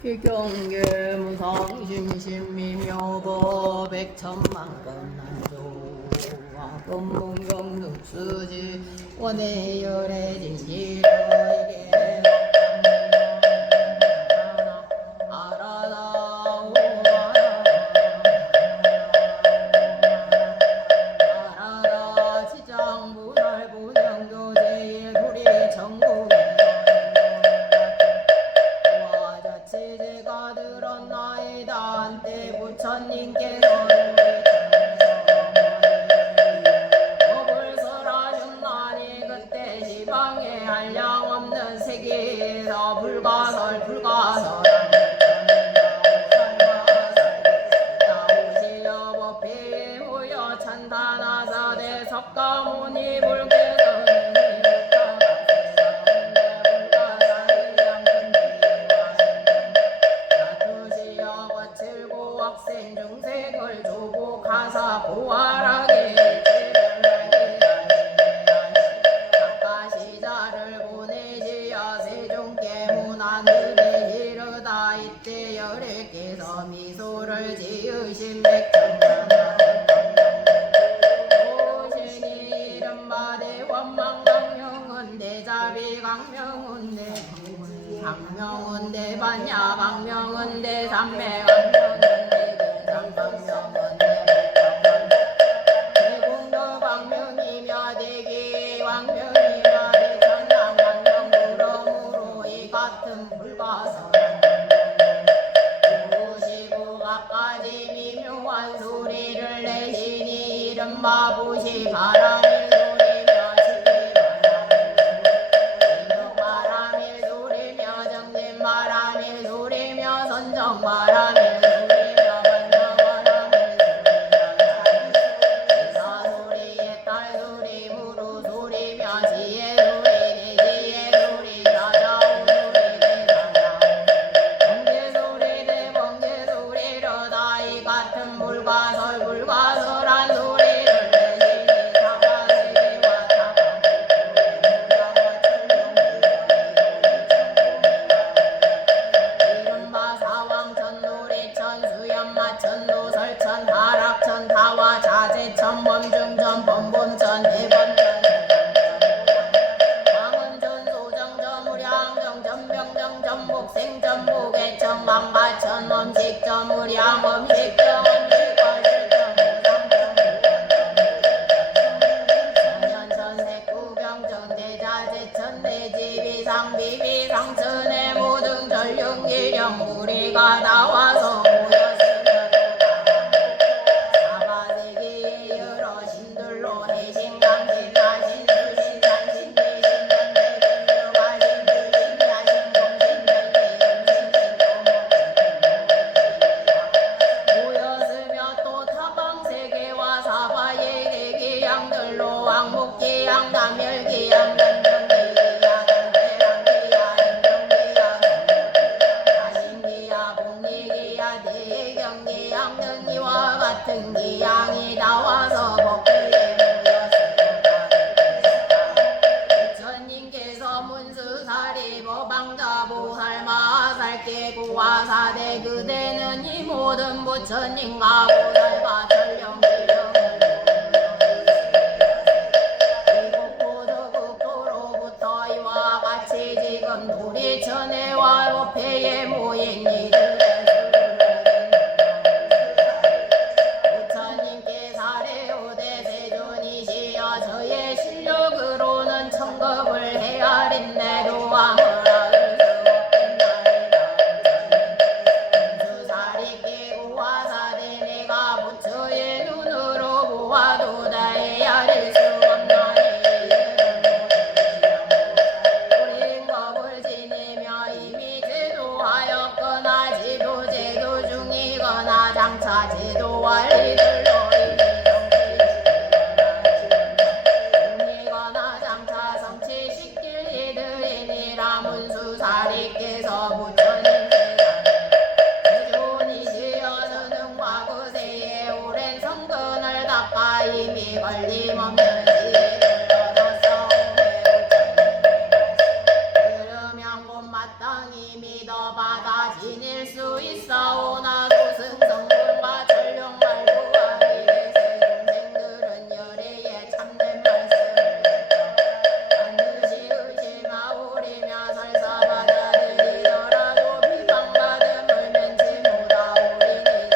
비경계 무상심심미묘거 백천만건난조와 건문경득수지 원해열해진지러에게 아라라 지장무달부정교제의 도리 전국에 와자치제가 들었나이다 한때 부처님께서 법을 설하셨나니 그때 지방에 한량없는 세계에서 불가설 나오시려 법회에 모여 찬탄하사 대석가모니 불께서 학생 중생을 조고 가사 보활하게 각가시자를 보내지어 세종께 문안들에 이르다 이때 열애께서 미소를 지으신 백천만 오신이 이른바 대원망강명은 대자비 강명은 강명은 대반야 강명은 대삼매 강명은 대장강명은 대공도 강명이며 대기 강명이며 대천당 강명 그러므로 이 같은 불가설 보시고 각가지 미묘한 소리를 내시니 이른바 보시 바람이 바람일 소리며 선정바람일 소리며 반정바람일 소리며 사소리의 딸소리 무루소리며 지혜소리 대지혜소리 사자우소리 대사자 번개소리 대번개소리로다 이 같은 불가설한 소리를 내시니 사바세계와 천도 설천 하락천 다와 자재천 범중천 범본천 대범천 광은천 소정천 무량정 전병정 전복생천 목애천 망가천 엄식천 무량 엄식천 엄식과실천 천연천 색구병천 대자재천 대지비상 비비상천의 모든 전륜기령 우리가 나와서 왕목기양 남열기양 남정기양 남대랑기야 인정기야 가신기야 복리기야 대경기양 능이와 같은 기양이 나와서 법회에 모였습니다. 부처님께서 문수사리 법왕자 보살 마살께 고화사대 그대는 이 모든 부처님과 보살과 전령기령 지금 도리천해와 법회에 모인 이들의 부처님께 사례오대 세존이시여 저의 실력으로는 천급을 헤아린내도 아무라 할 수 없겠나이다. 수사리 깨고 화사대 내가 부처의 눈으로 보아도 다 헤아릴 수 없나니 이미 제도하였거나 마다 지닐 수 있사오나 소승성불과 전령 말고와 미래 세동생들은 열애에 참된 말씀을 반드시 의심하오리며 설사 받아들이더라도 비방받음을 면치 못하오리니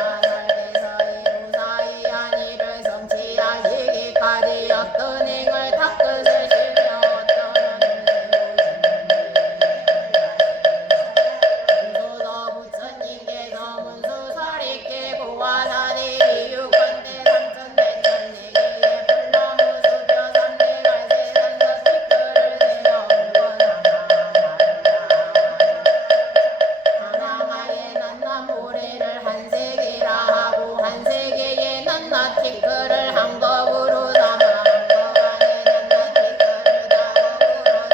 나살께서 이무사히 한이를 성취하시기까지 어떤 행을 닦으시며 어떤 부처님께서 문수사리께 고화사대비 육건대 삼천대천내기에 불나무수벼 삼대갈세 산석피크를 세워 하나마에 낱낱 모래를 한 세계라 하고 한 세계에 낱낱 티끌을 한 겁으로 삼아 한 겁 안에 낱낱 티끌을 다 겁으로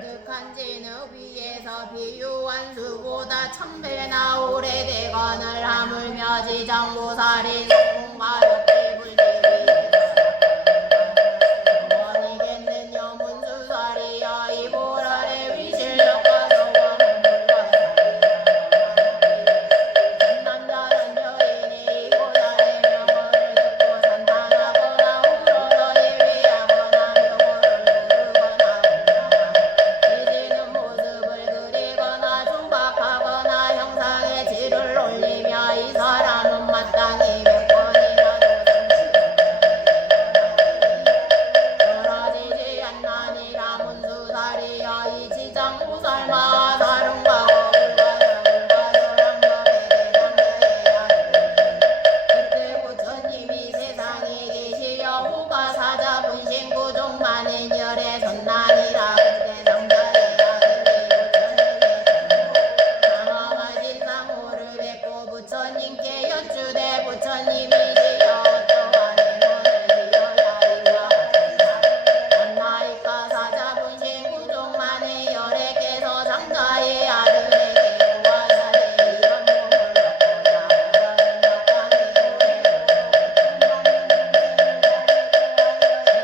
득한 진흙 위에서 비유한 수보다 천배나 오래되거늘 하물며 지장보살이 성공과 덕기불지리 원이겠느냐 문수살이여 이 보랄의 위실력과 소원은 남자는 여인이 이보살의 명언을 듣고 산탄하거나 울어서 예외하거나 명호를 모르거나 이지는 모습을 그리거나 조각하거나 형상의 질을 올리며 이 사람은 마땅히 100번이라도 떨어지지 않나니라 문수살이여 이 지장보살마 사룡과 그때 부처님이 세상에 계시어 호가 사자 분신 구종 많은 열에 선나니라 그때 성자리야 장엄하신 상호를 뵙고 부처님께 여쭈되 부처님이시여 어떠한 행원을 지어야 이와 안나이까 사자 분신 구종 많은 열에께서 장자의 아들에게 고화사대 이런 몸을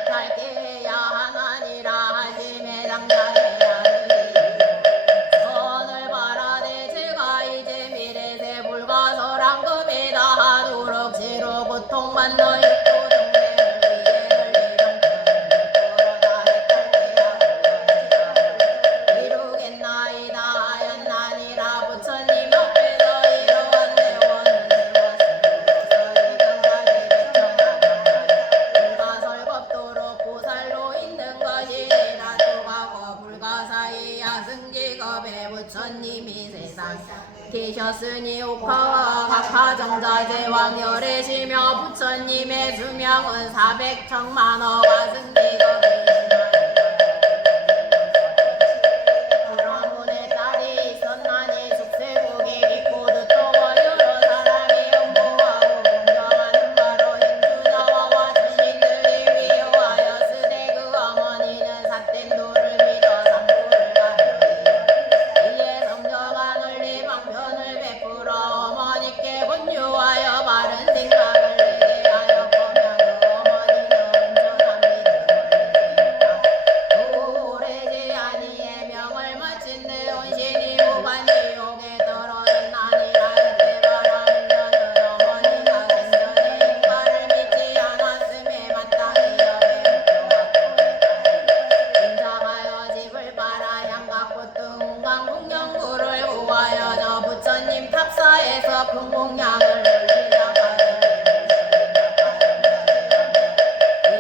탈게야 하나니라 하심에 장자의 아들이 선을 바라되 제가 이제 미래세 불가설한 금이 다하도록 지로 고통받는 입고 동맹을 위해를 이름표를 걸어다 이루겠나이다 하였나니라 부처님 옆에서 이러한 대원을 세웠으므로서 이등하게 백정하다 불가설법도록 보살로 있는 것이니라 또가고 불가사의 야승직업에 부처님이 세상 계셨으니 옥화와 각하정자제왕 열애시며 부처님의 수명은 400천만어가 승직업에 브라문의 딸이 있었나니 숙세국이 깊고도 또와 여러 사람이 연보하고 공경하는 바로 행주자와와 주신들이 위요하여 쓰되 그 어머니는 삿된 도를 믿어 삼보를 가르리요 이에 성녀가 널리 방편을 베풀어 어머니께 권유하여 바른 생각을 내게 하였거면 그 어머니는 온전한 믿음을 오래지 아니의 명을 마친 내 온신이 무관지옥에 떨어졌나니라 그때 바라문녀는 어머니가 생전에 인가를 믿지 않았음에 마땅히 여배 인자가여 집을 빨아 향각꽃 등 온갖 공양구를 구하여 저 부처님 탑사에서 큰 공양을 올리다가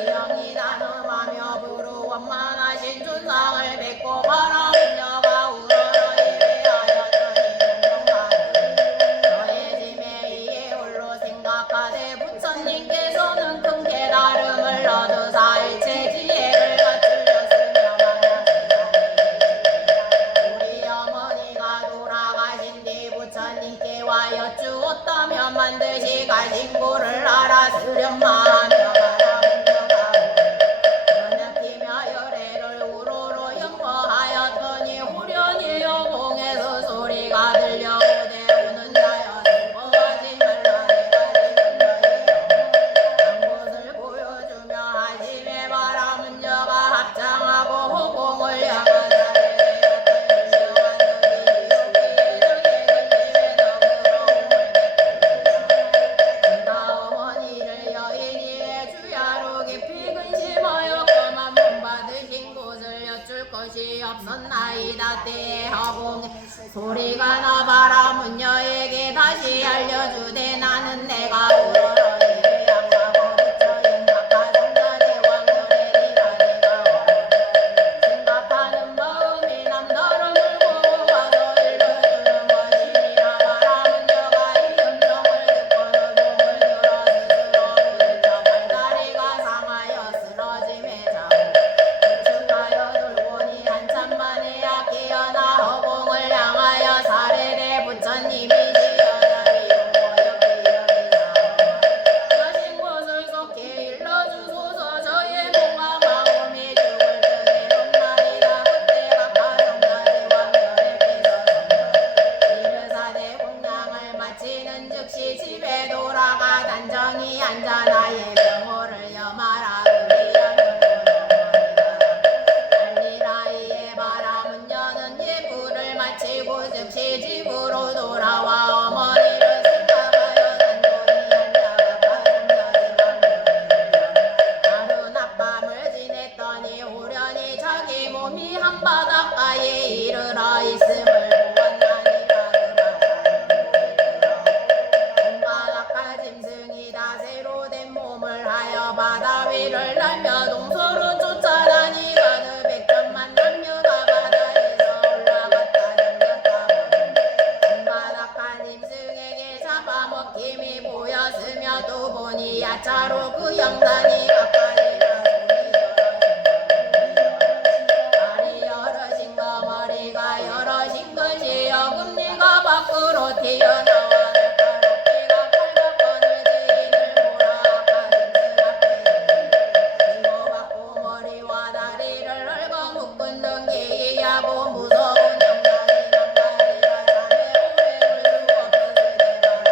이영이 단음하며 부루 원만하신 존상을 뵙고 바라문녀가 우러러 예배하였더니 공경받으니 너의 짐에 이에 홀로 생각하되 부처님께서는 큰 깨달음을 얻으사 일체 지혜를 갖추셨으며 우리 어머니가 돌아가신 뒤 부처님께 와 여쭈었다면 반드시 갈진구를 알았으련마 하며 바라문녀가 연약히며 열애를 우러러 영어하여 것이 없었나이다. 때에 허공 소리가 나봐라. 문녀에게 다시 알려주되 나는 내가 울어라. 양가고 부처인 각하성자대 왕년에 네가 생각하는 마음이 남더러 물고 와서 일러주는 것이니라. 봐라. 문녀가 이 음성을 듣고는 몸을 들어 스스로 부딪혀 발다리가 상하여 쓰러짐에 자고 축하여 돌보니 한참 만에야 깨어나 허공을 향하여 사례대 부처님이 지어다니 여신 곳을 속히 일러주소서. 저의 몸과 마음이 죽을 듯이 롱날이다. 그때 각하성자대 왕녀에게서 이르사대 공양을 마치는 즉시 집에 돌아가 단정히 앉아 나의 병호를 염하라. 알리라. 이에 봐라. 문녀는 예불을 마치고 즉시 집으로 돌아와 어머니를 생각하여 단정히 앉아 각하성자대 하루 낮밤을 지냈더니 우연히 자기 몸이 한바닷가에 이르러 있음을 보았나니라. 바닷가 짐승이 다 새로 된 몸을 하여 바다 위를 날며 동서로 쫓아다니 가는 백천만 남녀가 바다에서 올라갔다 잠겼다. 바닷가 짐승에게 잡아먹힘이 보였으며 또 보니 야차로 그 영단이 가까이라. 발이 여럿인 거 머리가 여럿인 것이 어금니가 밖으로 튀어나와 날카롭기가 팔각건을 지인을 몰아가는 그 앞에 주고받고 머리와 다리를 얽어 묶은 등기하고 무서운 영단이 낭발이라. 자네 오해를 주옵소서.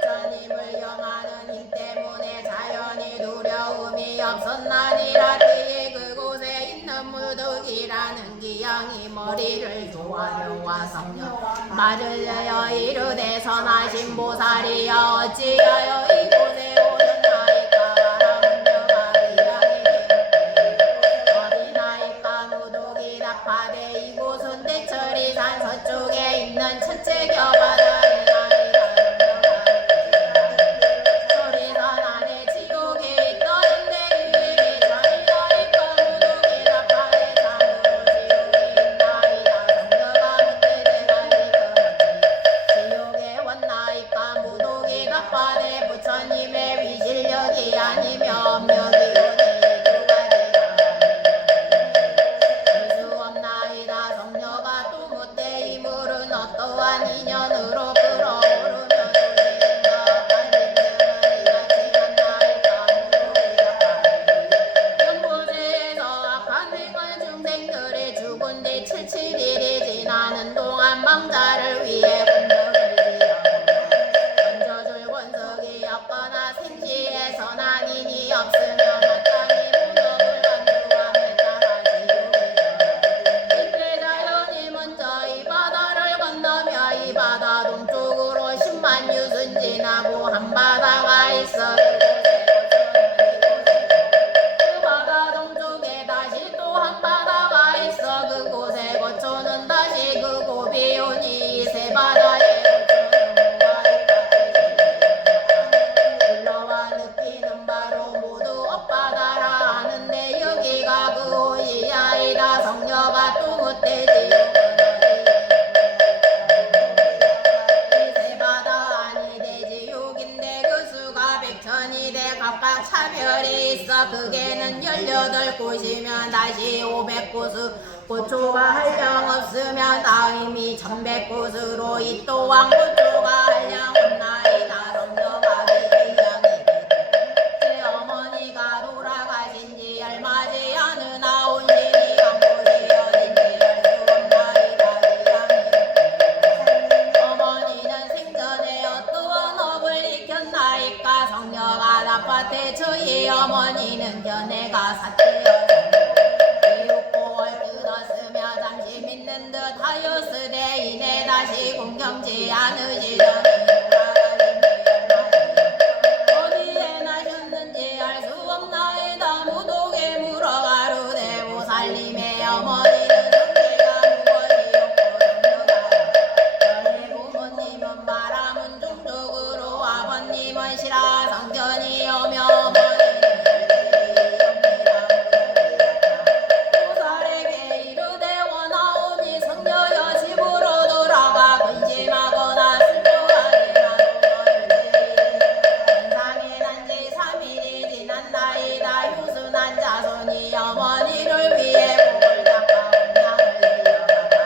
부처님을 염하는 힘 때문에 자연히 두려움이 없었나니라. 때에 그곳에 있는 무득이라는 기양이 머리를 조아려와 성녀 말을 내어 이르되 선하신 보살이여 어찌하여 이곳에 오셨나이까. 하라. 문녀가 기양이 어디나이까. 무득이 답하되 이곳은 대철이산 서쪽에 있는 첫째 겨바다에 소리산 안에 지옥에 있다는데 유익이 자리나이까. 무득이 답하되 참으로 지옥에 있나이다. 성녀가 묻되 내가 이거 지옥에 왔나이까. 무득이 답하되 부처님의 위실력이 아니며 업력이 오니 누가 될수 없나이다. 성녀가 또 묻되 이 물은 어떠한 인연으로 끓어오르며 도대인가 간증을 이같이 만나이까. 무득이 답하되 연보제에서 악한 행한 중생들이 죽은 뒤 77일이 지나는 동안 망자를 위해 군덕을 지어 던져줄 권석이 없거나 생시에 선한 인이 없으며 마땅히 문덕을 간주함에 따라 지옥에 이때 자연이 먼저 이 바다를 건너며 이 바다 동쪽으로 10만 유순 지나고 한 바다가 있어. 그 바다 동쪽에 다시 또 한 바다가 있어. 그곳에 거초는 다시 그 고비 오니 이 세 바다에 거초는 흘러와 느끼는 바로 모두 엇바다라 하는데 여기가 그 곳이 아니다. 성녀가 또 묻되 지옥은 이세 바다 아니 대지옥인데 그 수가 백천이 돼 각각 차별이 있어. 그게는 18곳이면 다시 500곳 고초가 한량 없으면 다음이 1100곳으로 이 또한 고초가 한량 없나이다. 성녀가 기양이 제 어머니가 돌아가신 지 얼마 지 않은 아운신이 간곳이 어딘지 알 수 없나이다. 기양이 어머니는 생전에 어떠한 업을 익혔나이까. 성녀가 답하되 저희 어머니는 견해가 삿되어서 이웃고을 뜯었으며 잠시 믿는 듯 하였으되 이내 다시 공경치 않으시더니 어디에 나셨는지 알 수 없나이다. 무독에 물어가루되 보살님의 어머니는 성계가 무거지였고 너희 부모님은 바람은 중독으로 아버님은 시라 성전이오며 어머니는 보살에게 이르되 원하오니 성녀여 집으로 돌아가 근심하거나 슬퍼하지 마소서. 난지 3일이 지났나이다. 유순한 자손이 어머니를 위해 복을 닦아온 양을 이어가다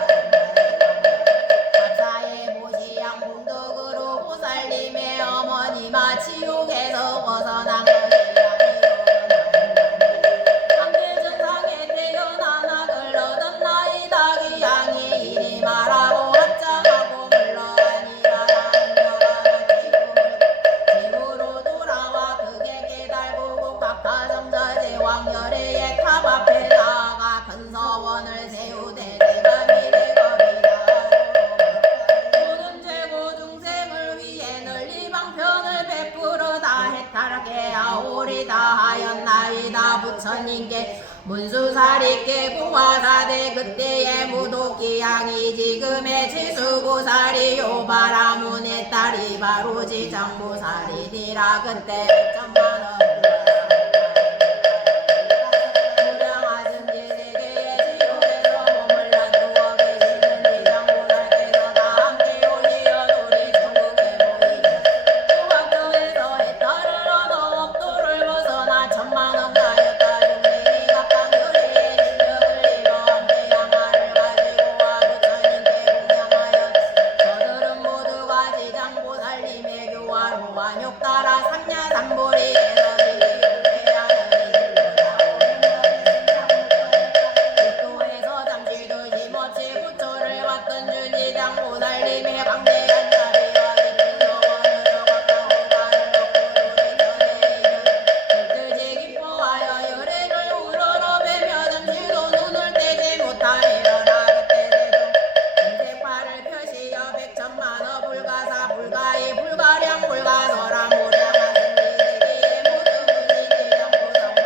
사에 모시양 공덕으로 보살님의 어머니마 지옥에서 벗어난 것이야. 한계전상에 태어난 악을 얻은 나이다. 기양이 이리 말하고 합장하고 물러가니라. 집으로 돌아와 그게 깨달고 각가정자제 왕열애의 탑 앞에 나아가 큰 서원을 세우되 내가 미래겁이다. 모든 죄고 중생을 위해 널리 방편을 베풀어다 해탈하게 하오리다 하였나이다. 부처님께 문수사리께 공화사대 그때의 무도기양이 지금의 지수고사리요 바라문의 딸이 바로 지장보살이니라. 그때 1천만원 무량하신 지세계의 지옥에서 몸을 놔두어 계시는 지장보살께서 다 함께 오시어 우리 천국에 모이며 조각경에서 해탈을 얻어 억도를 벗어나 천만원 가였다. 중생이 각각 요리의 실력을 이뤄 함께 양화를 가지고 와 부처님께 공양하여 저들은 모두가 지장보살님의 교화로 완욕 따라 삼야삼보리에서 국도에서 잠시 도심없이 구초를 받던 주지장보살님의 강대한 자비와 깊은 서원으로 가까운 가를 얻고 들뜨지 기뻐하여 열애를 우러러 뵈며 잠시도 눈을 떼지 못하리라. 그때 대중 금색팔을 펴시어 백천만어 불가사 불가이 불가량 불가서라 모량한 승리세계의 모든 분이 지장보살과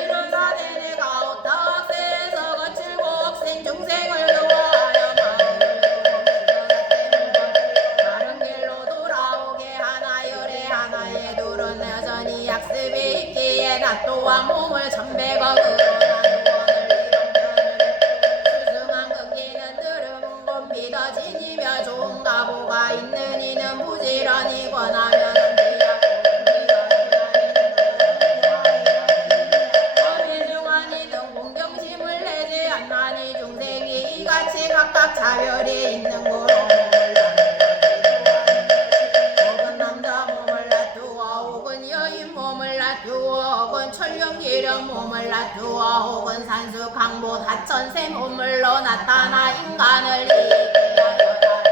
이런 사대 내가 오타학세에서 거칠고 억생 중생을 교화하여 마음을 다른 길로 돌아오게 하나 열애 하나의 둘은 여전히 약습이 있기에 나 또한 몸을 천백억으로 나누어를 수승한 근기는 들음은 곧 믿어지니며 좋은 가보가 있는 이는 부지런히 권하면 범위중한이든 공경심을 내지 않나니 중생이 이같이 각각 차별이 있는 고로 혹은 남자 몸을 놔두어 혹은 여인 몸을 놔두어 혹은 천령기령 몸을 놔두어 혹은 산수 강보 다천세 몸을로 나타나 인간을 이기게 하여라.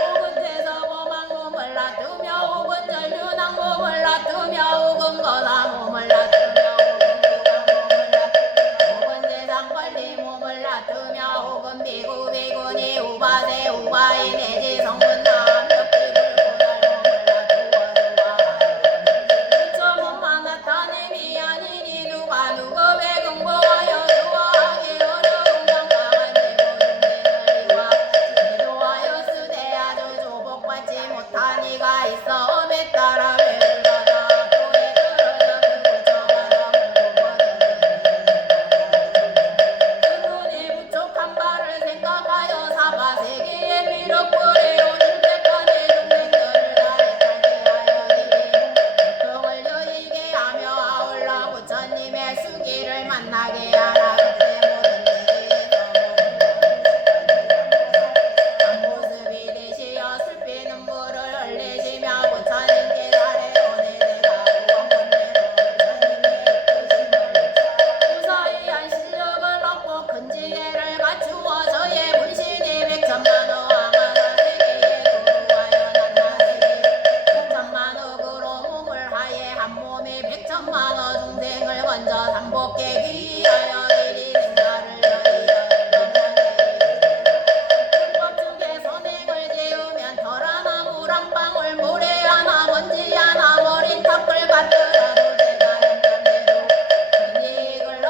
혹은 대서범한 몸을 놔두며 혹은 전륜한 몸을 놔두며 혹은 거사 몸을 놔두며 혹은 대상관리 몸을 놔두며 혹은 비구 비구니 우바세 우바이 내지 성문남 벽지불 보살 몸을 놔두어 부처 몸만 나타냄이 아니니 누가 누구 배경보하여 교화하기 어려운 강강한 제보중생을 이와 제도하여 쓰되 아주 조복받지 못한 이가 있어 업에 따라 배를 받아 또에 떨어져 그 부처가 그분이 부족한 바를 생각하여 사바세계에 미륵불이요 일백간의 중생들을 다 해탈게 하여니 고통을 여의게 하며 아울러 부처님의 수기를 만나게 하라. 그때 모든 세계에서 한 모습이 되시어 슬피 눈물을 흘리시며 부처님께 아뢰오니 내가 구원권대로 부처님의 이끄심을 무사히 한 실력을 얻고 큰 지혜를 갖추어 저의 문신이 백천만호 아마다 세계에 도루하여 난나세계 백천만억으로 몸을 하에 한 몸에 백천만호 중생을 먼저 삼복해 귀하여 이리 생사를 여의어 불법 중에 선행을 지으면 덜 하나 물 한 방울 모래 하나 먼지 하나 머리턱을 받들어 돌대가 연변대로 큰 이익을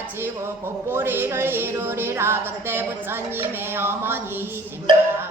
바치고 곡보리를 이루리라. 그때 부처님의 어머니이십니다.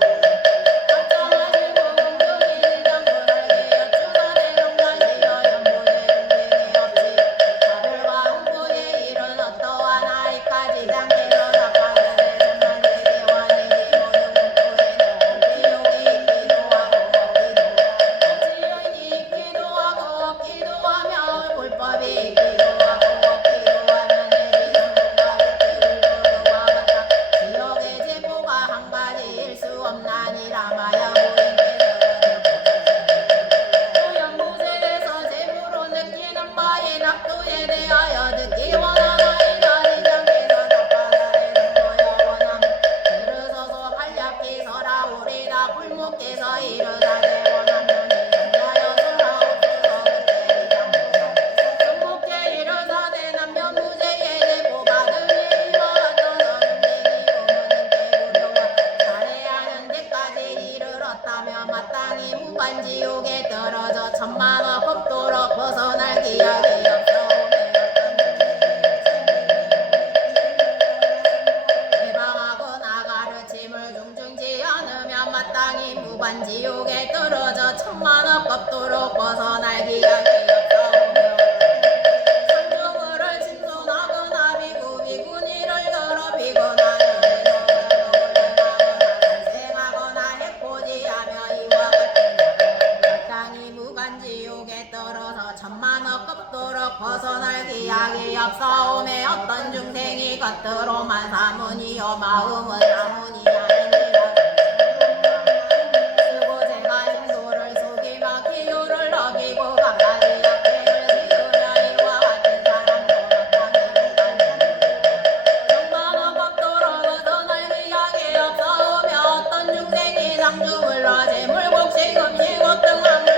마땅히 무간지옥에 떨어져 천만억 법도로 벗어날 기약이 없사오매 해방하거나 가르침을 중중지 않으면 마땅히 무간지옥에 떨어져 천만억 법도로 벗어날 기약이 없사오며 상중을 침손하거나 비구니를 더럽히거나 천만억 급도로 벗어날 기약이 없사오매 어떤 중생이 겉으로만 사문이요 마음은 아무니 아니니라. 쓰고 제가 신도를 속이며 기요를 어기고 각가지 악행을 지으며 이와 같은 사람도 천만억 급도로 벗어날 기약이 없사오며 어떤 중생이 상주물로 재물곡 시금시곡 등한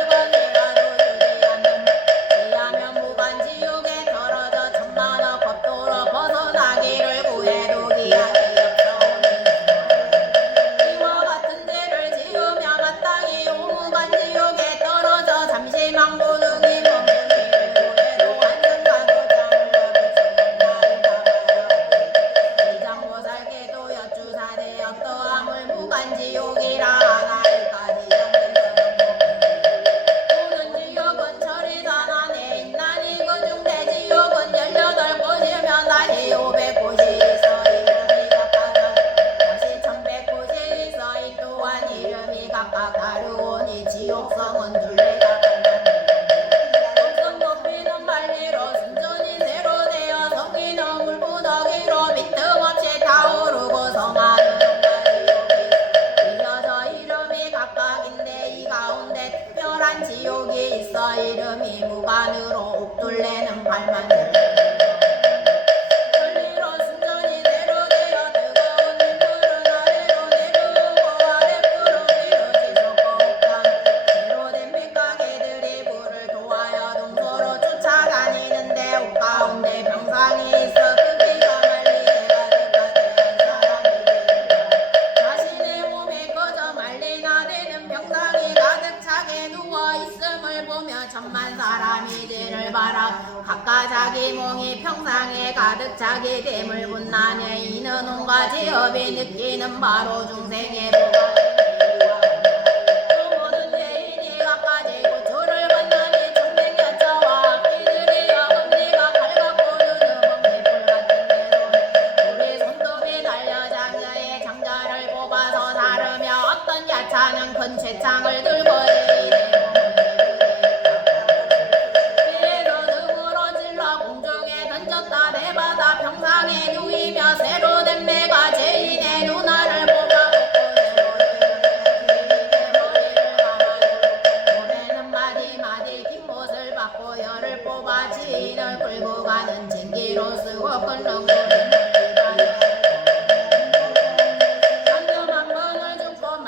지옥성은 둘레가 독성 높이는 말리로 순전히 새로 되어 성기는 물부덕이로 빈틈없이 타오르고 성하는 이어져 이름이 각각인데 이 가운데 특별한 지옥이 있어 이름이 무관으로 옥둘레는 발만 가운데 병상이 있어 크기가 말리게 가득한 사람이 자신의 몸에 꺼져 말리나 되는 병상이 가득 차게 누워있음을 보며 천만 사람이 죄를 봐라. 각각 자기 몸이 평상에 가득 차게 됨을 본나니 이는 온갖 지업이 느끼는 바로 중생의 보가 차는 큰 쇠창을 들고 배로 등으로 질러 공중에 던졌다 내받아 평상에 누이며 새로 된 매가 죄인의 누나를 뽑아먹고 머리를 감아요. 올해는 마디마디 긴 못을 받고 열을 뽑아 지인을 끌고 가는 징기로 쓰고 끓는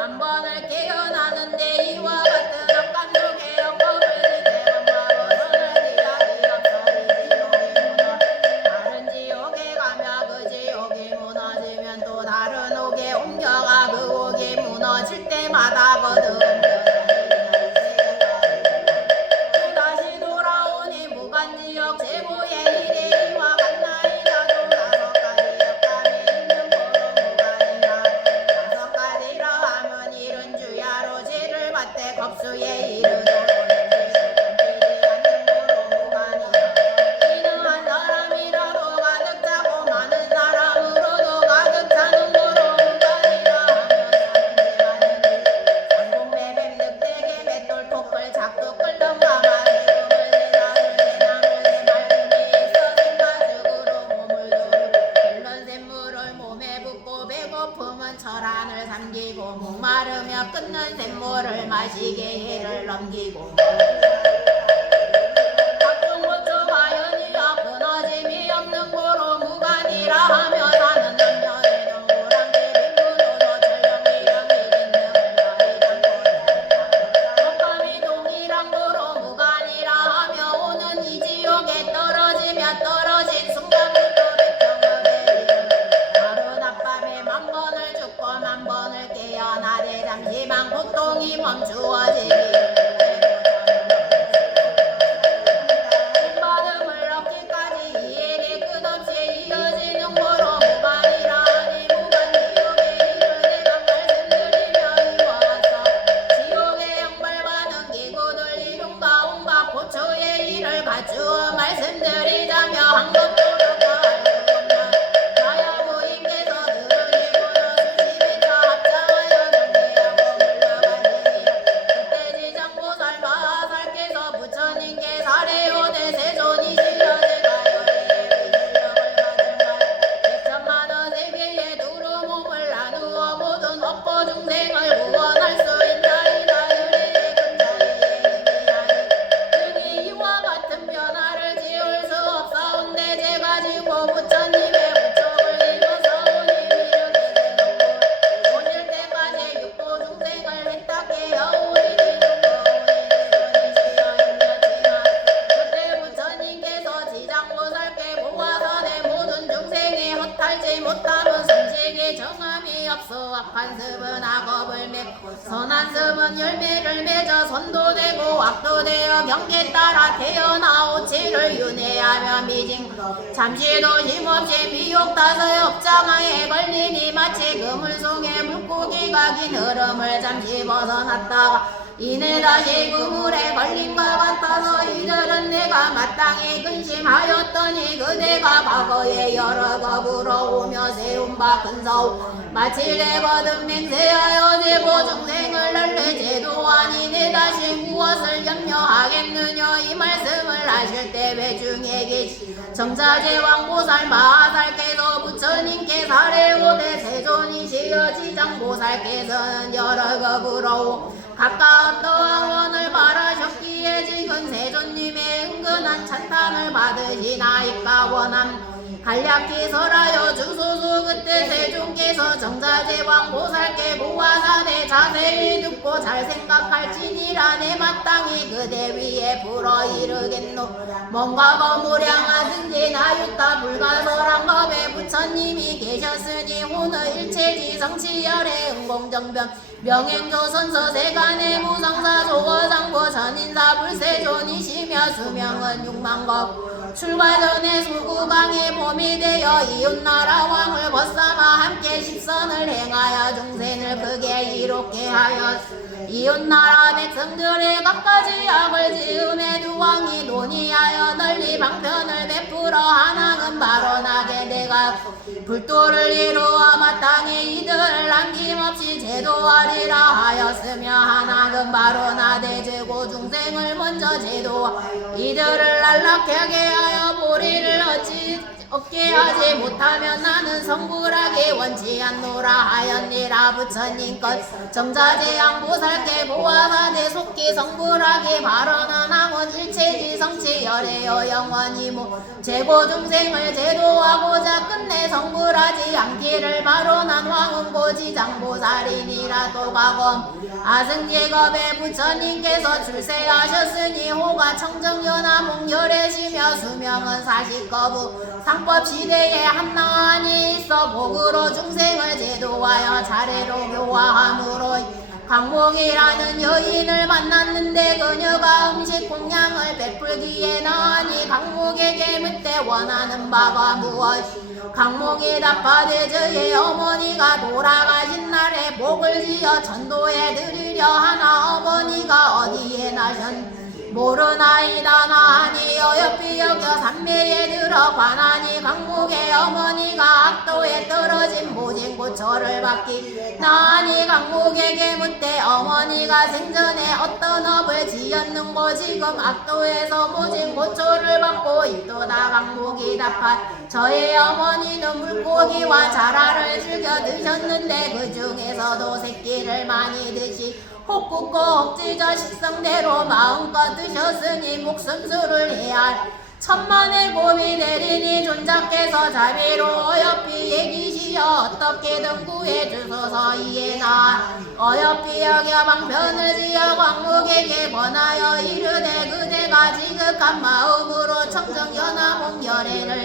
만번을 깨어나는데 이와 같은 악감독의 영법을 지대만 벗어날 기약이 없어 다른 지옥에 가며 그 지옥이 무너지면 또 다른 옥에 옮겨가 그 옥이 무너질 때마다 거듭 또 다시 돌아오니 무간지옥 제보의 일에 이와 같나이다. 철안을 삼기고 목마르며 끊는 샘물을 마시게 해를 넘기고 각종 고초 과연이여 끊어짐이 없는 고로 무관이라 하며 사는 남녀의 동무랑기 빈부노도 전령이여 기빈등을 여의장고를 독감이 동일한 고로 무관이라 하며 오는 이 지옥에 떨어지며 떨어진 순간부터 만 번을 깨어나되 잠시만 고통이 멈추어지기 받음을 얻기까지 이에게 끝없이 이어지는 고로 무관이라 하니 무관지옥에 이르되 각 말씀드리며 이와 같소 지옥의 형벌받은 기구들 이름과 온갖 고초의 일을 갖추어 말씀드리자며 한 것도 중생을 구원할 수 있나이다. 유리의 근자의 등이 이와 같은 변화를 지을 수 없사온데 제가 지고 부처님의 부처를 입어서오니 이르게 되었고 오실 때까지 육도 중생을 해탁해 여우리 그때 부처님께서 지장보살께 보화선의 모든 중생의 헛탈지 못함은 성식이 정함이 없어 악한 습은 악업을 맺고 선한 습은 열매를 맺어 선도되고 악도되어 경계 따라 태어나오 치를 윤회하며 미진 잠시도 힘없이 비욕다서의 업장하에 걸리니 마치 그물속에 물고기가 긴 흐름을 잠시 벗어났다가 이내 다시 그물에 걸림과 같아서 이들은 내가 마땅히 근심하였더니 그대가 과거에 여러 겁으로 오며 세운 바 근사오 마치 내거듭 맹세하여 제보 중생을 날래 제도하니 내 다시 무엇을 염려하겠느냐 이 말씀을 하실 때 외중에 계시 정자제왕 보살 마하살께서 부처님께 사례오대 세존이시여 지장보살께서는 여러 겁으로 가까운 너왕원을 바라셨기에 지금 세존님의 은근한 찬탄을 받으시나이까 원함 간략히 설하여 주소서. 그때 세존께서 정자제왕 보살께 보화사대 자세히 듣고 잘 생각할지니라 내 마땅히 그대 위에 불어 이르겠노. 뭔가 거무량하든지 나유타 불가설한 법에 부처님이 계셨으니 오늘 일체지 성치열의 응공정변 명행조선서 세간의 무성사 조거상보 전인사 불세존이시며 수명은 6만겁 출가 전에 수구강의 봄이 되어 이웃나라 왕을 벗삼아 함께 십선을 행하여 중생을 크게 이롭게 하여 이웃나라 백성들의 갖가지 악을 지음에 두 왕이 논의하여 널리 방편을 베풀어 하나는 발언하게 내가 불도를 이루어 마땅히 이들을 남김없이 제도하리라 하였으며 하나는 발언하되 제고 중생을 먼저 제도하여 이들을 안락하게 하여 보리를 얻게 하지 못하면 나는 성불하기 원치 않노라 하였니라. 부처님 것 정자제양 보살께 보아하되 속히 성불하기 발언은 항원 일체지 성치 열애여 영원히 모 제고 중생을 제도하고자 끝내 성불하지 않기를 발언한 왕은 고지장보살이니라. 또 과거 아승제겁에 부처님께서 출세하셨으니 호가 청정연하 목열애시며 수명은 40거부 상법 시대에 한나한이 있어 복으로 중생을 제도하여 차례로 교화함으로 강목이라는 여인을 만났는데 그녀가 음식 공양을 베풀기에 나하니 강목에게 묻되 원하는 바가 무엇 강목이 답하되 저의 어머니가 돌아가신 날에 복을 지어 전도해 드리려 하나 어머니가 어디에 나셨 모르나이다 나니 어여삐 여겨 산매에 들어 관하니 강목의 어머니가 악도에 떨어진 모진고초를 받기 나니 강목에게 묻되 어머니가 생전에 어떤 업을 지었는고 지금 악도에서 모진고초를 받고 있도다. 강목이 답하 저의 어머니는 물고기와 자라를 즐겨 드셨는데 그 중에서도 새끼를 많이 드시 혹국고 억지저 식성대로 마음껏 드셨으니 목숨수를 해야 천만의 곰이 내리니 존자께서 자비로 어여삐 얘기시여 어떻게든 구해주소서. 이에 나 어여삐 여겨 방편을 지어 광목에게 권하여 이르되 그대가 지극한 마음으로 청정연화몽 열애를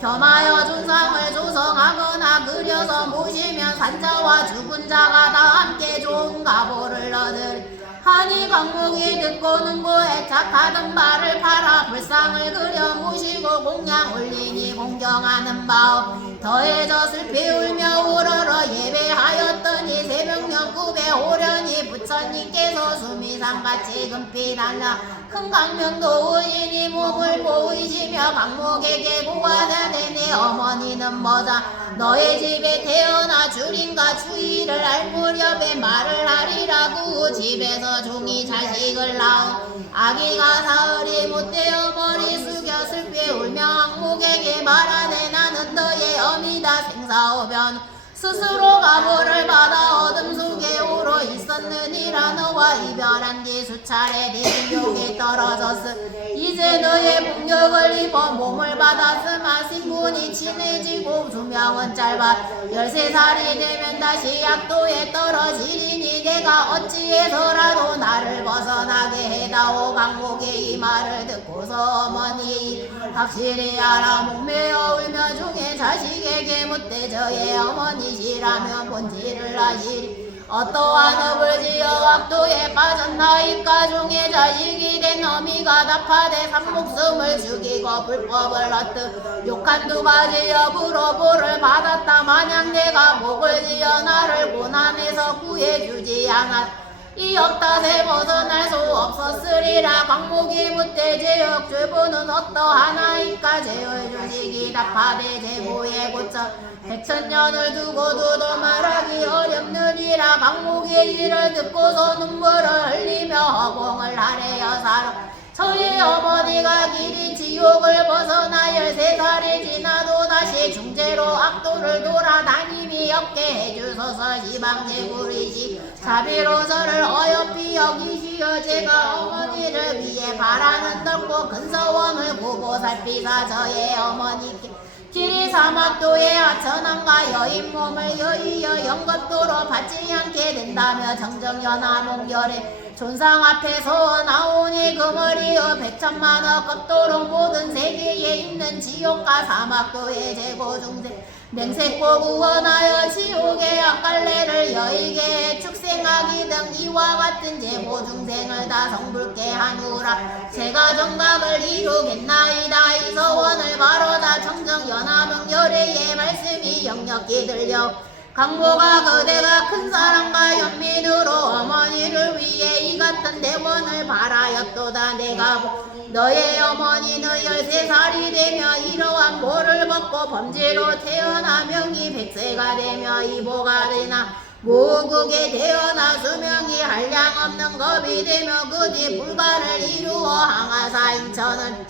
겸하여 존상을 조성하거나 그려서 모시면 산자와 죽은 자가 다 함께 좋은 가보를 얻으리 하니 강목이 듣고는 고에 착하던 말을 팔아 불상을 그려 모시고 공양 올리니 공경하는 마음 더해져 슬피 울며 우러러 예배하였더니 새벽녘 굽에 오려니 부처님께서 수미상같이 금빛 날라 큰 강명도 의인이 몸을 보이시며 강목에게 고하자되 내 어머니는 뭐자 너의 집에 태어나 주린가 주의를 알 무렵에 말을 하리라고 집에서 종이 자식을 낳은 아기가 사흘이 못되어 머리 숙여 슬피 울며 강목에게 말하되 나는 너의 어미다 생사오변 스스로 가보를 받아 어둠 속에 오로 있었느니라 너와 이별한 뒤 수차례 대중욕에 떨어졌으 이제 너의 폭력을 입어 몸을 받았으마 신분이 친해지고 수명은 짧아 13살이 되면 다시 약도에 떨어지리니 내가 어찌해서라도 나를 벗어나게 해다오. 강목의 이 말을 듣고서 어머니 확실히 알아 목매어 울며 중에 자식에게 묻되 저의 어머니시라면 본질을 아시리 어떠한 업을 지어 악도에 빠졌나이까 중에 자식이 된 어미가 답하되 산목숨을 죽이고 불법을 얻듯 욕한 두 가지 업으로 벌을 받았다. 만약 내가 목을 지어 나를 고난에서 구해주지 않았 이 업탓에 벗어날 수 없었으리라. 강목이 묻되 제역 죄보는 어떠하나이까 제의 주식이 답하되 제보에 고쳐 백천년을 두고도 말하기 어렵느니라. 강목의 일을 듣고서 눈물을 흘리며 허공을 아래여 살아 저의 어머니가 길이 지옥을 벗어나 13살이 지나도 다시 중재로 악도를 돌아다니미 없게 해주소서. 시방제구리시 자비로 저를 어여삐 여기시어 제가 어머니를 위해 바라는 넓고 큰 서원을 구보 살피사 저의 어머니께 길이 사막도에 하천함과 여인 몸을 여의어 영겁도로 받지 않게 된다며 정정연화몽결에 존상 앞에서 나오니 그 머리여 백천만억 겁도록 모든 세계에 있는 지옥과 사막도의 재고중생 맹세코 구원하여 지옥의 악갈래를 여의게 축생하기 등 이와 같은 재고중생을 다 성불케 하누라. 제가 정각을 이루겠나이다. 이 서원을 바로다 청정연화명열의 말씀이 역력히 들려 강모가 그대가 큰 사랑과 연민으로 어머니를 위해 이 같은 대원을 바라였도다. 내가 너의 어머니는 13살이 되며 이러한 모를 벗고 범죄로 태어나 명이 100세가 되며 이보가 되나 모국에 태어나 수명이 한량없는 겁이 되며 그 뒤 불가를 이루어 항하사 인천은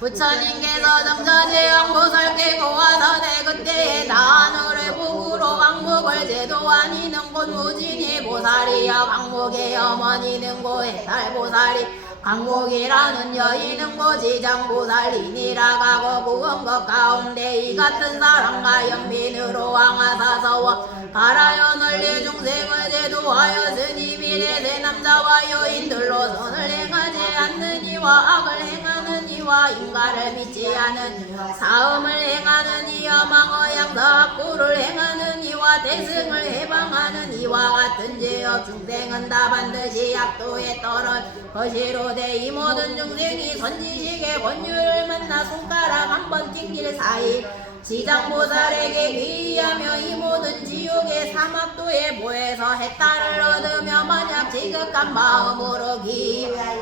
부처님께서 정자제왕보살께 고하사대 그때에 나하늘의 복으로 강목을 제도하니는 곧 무진이 보살이여 강목의 어머니는 고해탈보살이 강목이라는 여인은 고지장보살이니라. 가고 구원 것 가운데 이 같은 사랑과 연민으로 항하사서워 가라여 널리 중생을 제도하였으니 미래세 남자와 여인들로 선을 행하지 않는 이와 악을 행하는 이와 인가를 믿지 않은 사음을 행하는 이와 망어양서 악구를 행하는 이와 대승을 해방하는 이와 같은 죄업 중생은 다 반드시 약도에 떨어 것이로되 이 모든 중생이 선지식의 권유를 만나 손가락 한 번 튕길 사이 지장보살에게 귀의하며 이 모든 지옥의 사막도에 모여서 해탈을 얻으며 만약 지극한 마음으로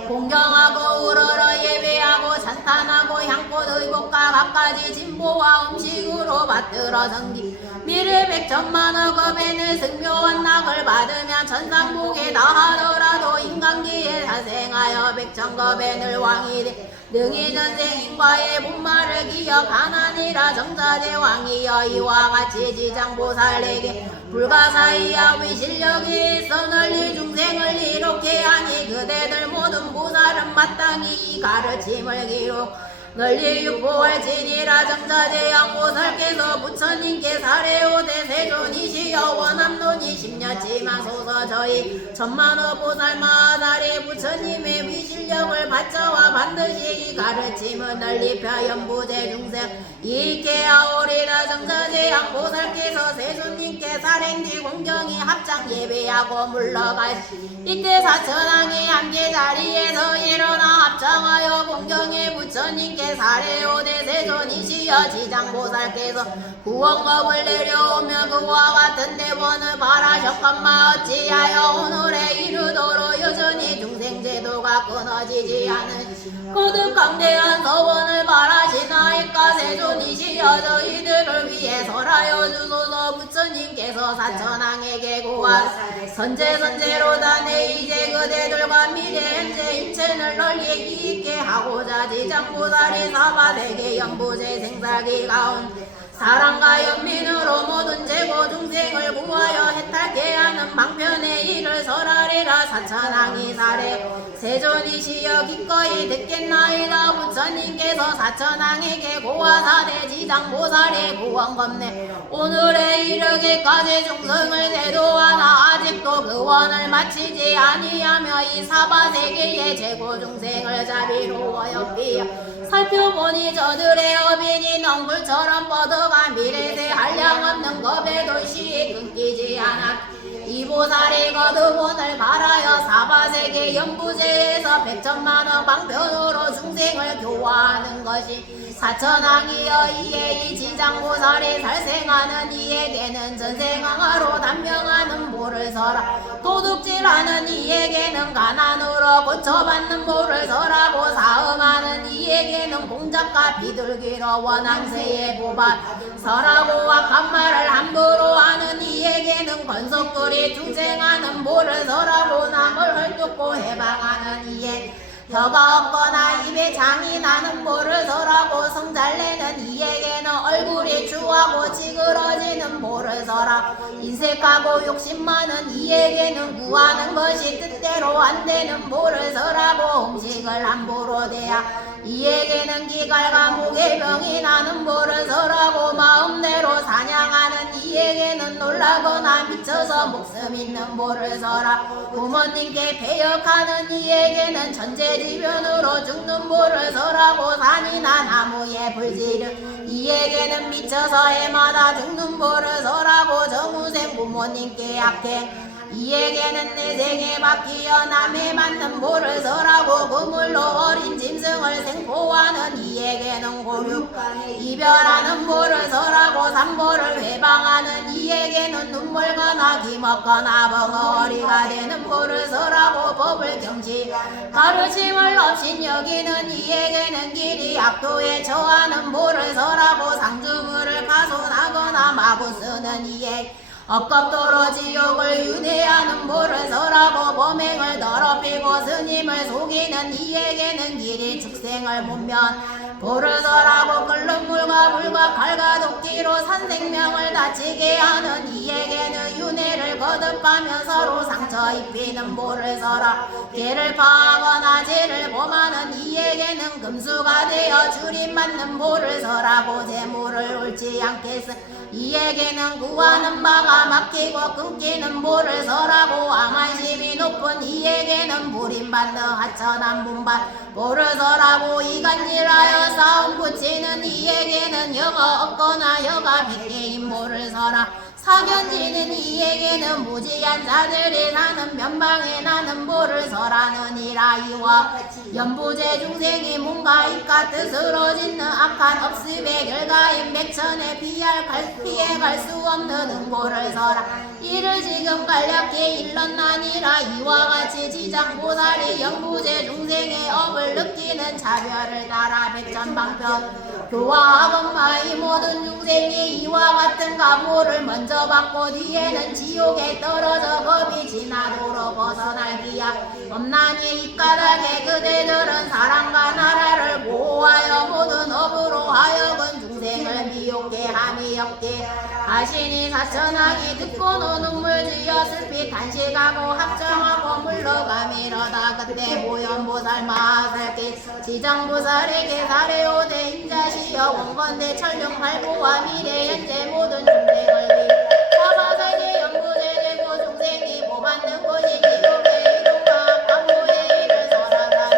공경하고 우러러 예배하고 찬탄하고 향꽃 의복과 갖가지 진보와 음식으로 받들어 성기 미래 백천만억 업에는 승묘한 낙을 받으면 천상복에 다하더라도 인간기에 사생하여 백천겁에 늘 왕이 돼 능히 전생인과의 분말을 기억하나니라. 정자재 왕이여 이와 같이 지장보살에게 불가사의야 위실력이 있어 널리 중생을 이롭게 하니 그대들 모든 보살은 마땅히 이 가르침을 기록 널리 육보할지니라. 정자재 양보살께서 부처님께 사례오대 세존이시여 원함론이 10년치만 소서 저희 천만호 보살 마하다리 부처님의 위실력을 받자와 반드시 이 가르침을 널리 펴연부제 중생 이익해 하오리라. 정자재 양보살께서 세존님께 사랭지 공경이 합장 예배하고 물러가시 이때 사천왕이 함께 자리에서 일어나 합장하여 공경해 부처님께 사례오대 세존이시여 지장보살께서 구원겁을 내려오며 그와 같은 대원을 바라셨건마 어찌하여 오늘에 이르도록 여전히 중생제도가 끊어지지 않은 거듭강대한 서원을 바라시나이까. 세존이시여 저희들을 위해 설하여 주소서. 부처님께서 사천왕에게 구한 선제로다 내 이제 그대들과 미래 현재 인체를 널리 있게 하고자 지장보살이 사바세계 연부제 생사기 가운데 사랑과 연민으로 모든 재고 중생을 구하여 해탈케 하는 방편의 일을 설하리라. 사천왕이 사례 세존이시여 기꺼이 듣겠나이다. 부처님께서 사천왕에게 고화사대 지장보살의 구원겁네 오늘에 이르기까지 중생을 대도하나 아직도 그 원을 마치지 아니하며 이 사바세계의 재고 중생을 자비로워 비여 살펴보니 저들의 어빈이 넝굴처럼 뻗어가 미래세 한량없는 겁에 돌시 끊기지 않아 이 보살이 거듭원을 바라여 사바세계 연부제에서 백천만원 방편으로 중생을 교화하는 것이 사천왕이여 이에 이 지장보살이 살생하는 이에게는 전생왕하로 단명하는 보를 서라. 도둑질하는 이에게는 가난으로 고쳐받는 보를 서라고 사음하는 이에게는 공작과 비둘기로 원앙새의 보발 서라고 악한 말을 함부로 하는 이에게는 건석들이 투쟁하는 보를 서라고 남을 헐뜯고 해방하는 이에 혀가 없거나 입에 장이 나는 보를 서라고 성잘내는 이에게는 얼굴이 추하고 찌그러지는 보를 서라. 인색하고 욕심 많은 이에게는 구하는 것이 뜻대로 안 되는 보를 서라고 음식을 함부로 대야 이에게는 기갈과 목에 병이 나는 보를 서라고 마음대로 사냥하는 이에게는 놀라거나 미쳐서 목숨 있는 보를 서라. 부모님께 배역하는 이에게는 천재지변으로 죽는 보를 서라고 산이나 나무에 불지르 이에게는 미쳐서 해마다 죽는 보를 서라고 정우생 부모님께 약해 이에게는 내 생에 바뀌어 남에 맞는 보를 서라고 그물로 어린 짐승을 생포하는 이에게는 고육 이별하는 보를 서라고 산보를 회방하는 이에게는 눈물거나 기먹거나 벙어리가 되는 보를 서라고 법을 경시 가르침을 없인 여기는 이에게는 길이 악도에 처하는 보를 서라고 상주물을 가손하거나 마구 쓰는 이에 억겁도로 지옥을 윤회하는 보를 서라고 범행을 더럽히고 스님을 속이는 이에게는 길이 축생을 분면 보를 서라고 끓는 물과 불과 칼과 도끼로 산생명을 다치게 하는 이에게는 윤회를 거듭하며 서로 상처 입히는 보를 서라. 개를 파하거나 죄를 범하는 이에게는 금수가 되어 줄임받는 보를 서라고 재물을 옳지 않게 쓴 이에게는 구하는 바가 막히고 끊기는 보를 서라고 암한심이 높은 이에게는 불임받는 하천한 분반 보를 서라고 이간질하여 싸움 붙이는 이에게는 여가 없거나 여가 빗게인 보를 서라. 사견지는 이에게는 무지한 자들이 사는 면방에 나는 볼을 설하느니라. 이와 연부제 중생이 뭔가 이까 뜻으로 짓는 악한 업습의 결과인 백천에 피해갈 수 없는 응고를 설하. 이를 지금 간략히 일렀나니라. 이와 같이 지장보살이 연부제 중생의 업을 느끼는 차별을 따라 백천방편 교화하건마 이 모든 중생이 이와 같은 가보를 먼저 받고 뒤에는 지옥에 떨어져 겁이 지나도록 벗어날기야 없나니 이 까닭에 그대들은 사랑과 나라를 보호하여 모든 업으로 하여금 중생을 미혹게 함이 없게 하시니 사천하기 듣고는 눈물지어 슬피 단식하고 합정하고 물러가미러다. 그때 보현보살 마하살기 지장보살에게 사례오대 인자시여 원건대 천룡 발부와 미래 현재 모든 중생을 위 사바세계 연부제 되고 중생이 보받는 것이 지옥의 이름과 강호의 일을 설하다.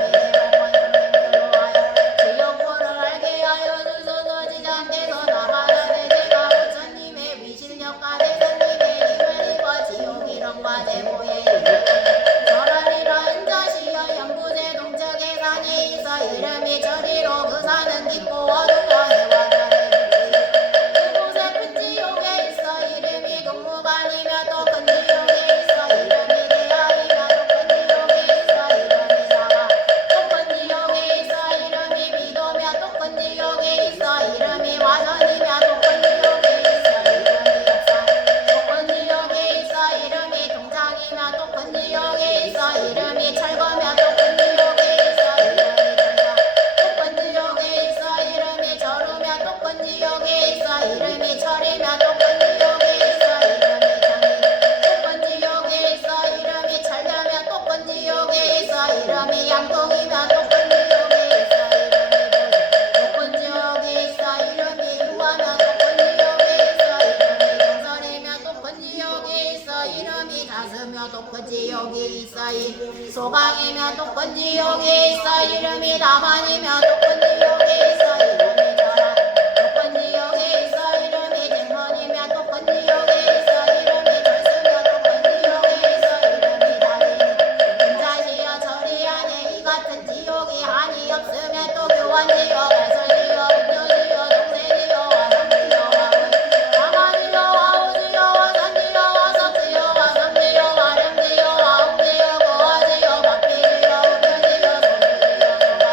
지옥포를 알게 하여 주소서. 지장대서 나가자대 제가 부처님의 위실력과 대선님의 힘을 입어 지옥 이름과 제보의 절하리라. 인자시여 연부제 동쪽의 산에 있어 이름이 저리로 그 산은 깊고 어두워 해와다. 그곳에 큰 지옥에 있어 이름이 금무관이며 또 큰 지옥에 있어 이름이 대학이며 또 큰 지옥에 있어 이름이 사가 또 큰 지옥에 있어 이름이 비도며 또 큰 지옥에 있어 이름이 화전이며 또 큰 지옥에 있어 이름이 역사 또 큰 지옥에 있어 이름이 동창이며 또 큰 지옥에 있어 이름이 철거며 또 큰 지옥에 있어 이름이 철거 또 큰 지옥에 있어 이름이 절우며 또 큰 지옥에 있어 이름이 철이며 또 큰 지옥에 있어 이름이 정이 또 큰 지옥에 있어 이름이 철려며 또 큰 지옥에 있어 이름이 양동이며 또 큰 지옥에 있어 이름이 또 큰 지옥에 있어 이름이 유하며 또 큰 지옥에 있어 이름이 정설이며 또 큰 지옥에 있어 이름이 자스며 또 큰 지옥에 있어 이름이 소강이며 또 큰 지옥에 있어 이름이 나만이며 또 큰 지옥에 있어 이름이 절하 또 큰 지옥에 있어 이름이 쟁론이며 또 큰 지옥에 있어 이름이 절스며 또 큰 지옥에 있어 이름이 다리 인자시여 저리 안에 이 같은 지옥이 한이 없으면 또 교환지옥 해설지옥 운조지옥 동세지옥 화성지옥 화문지옥 화우지옥 화산지옥 화석지옥 화성지옥 화령지옥 화웅지옥 고화지옥 박피지옥 우변지옥 소수지옥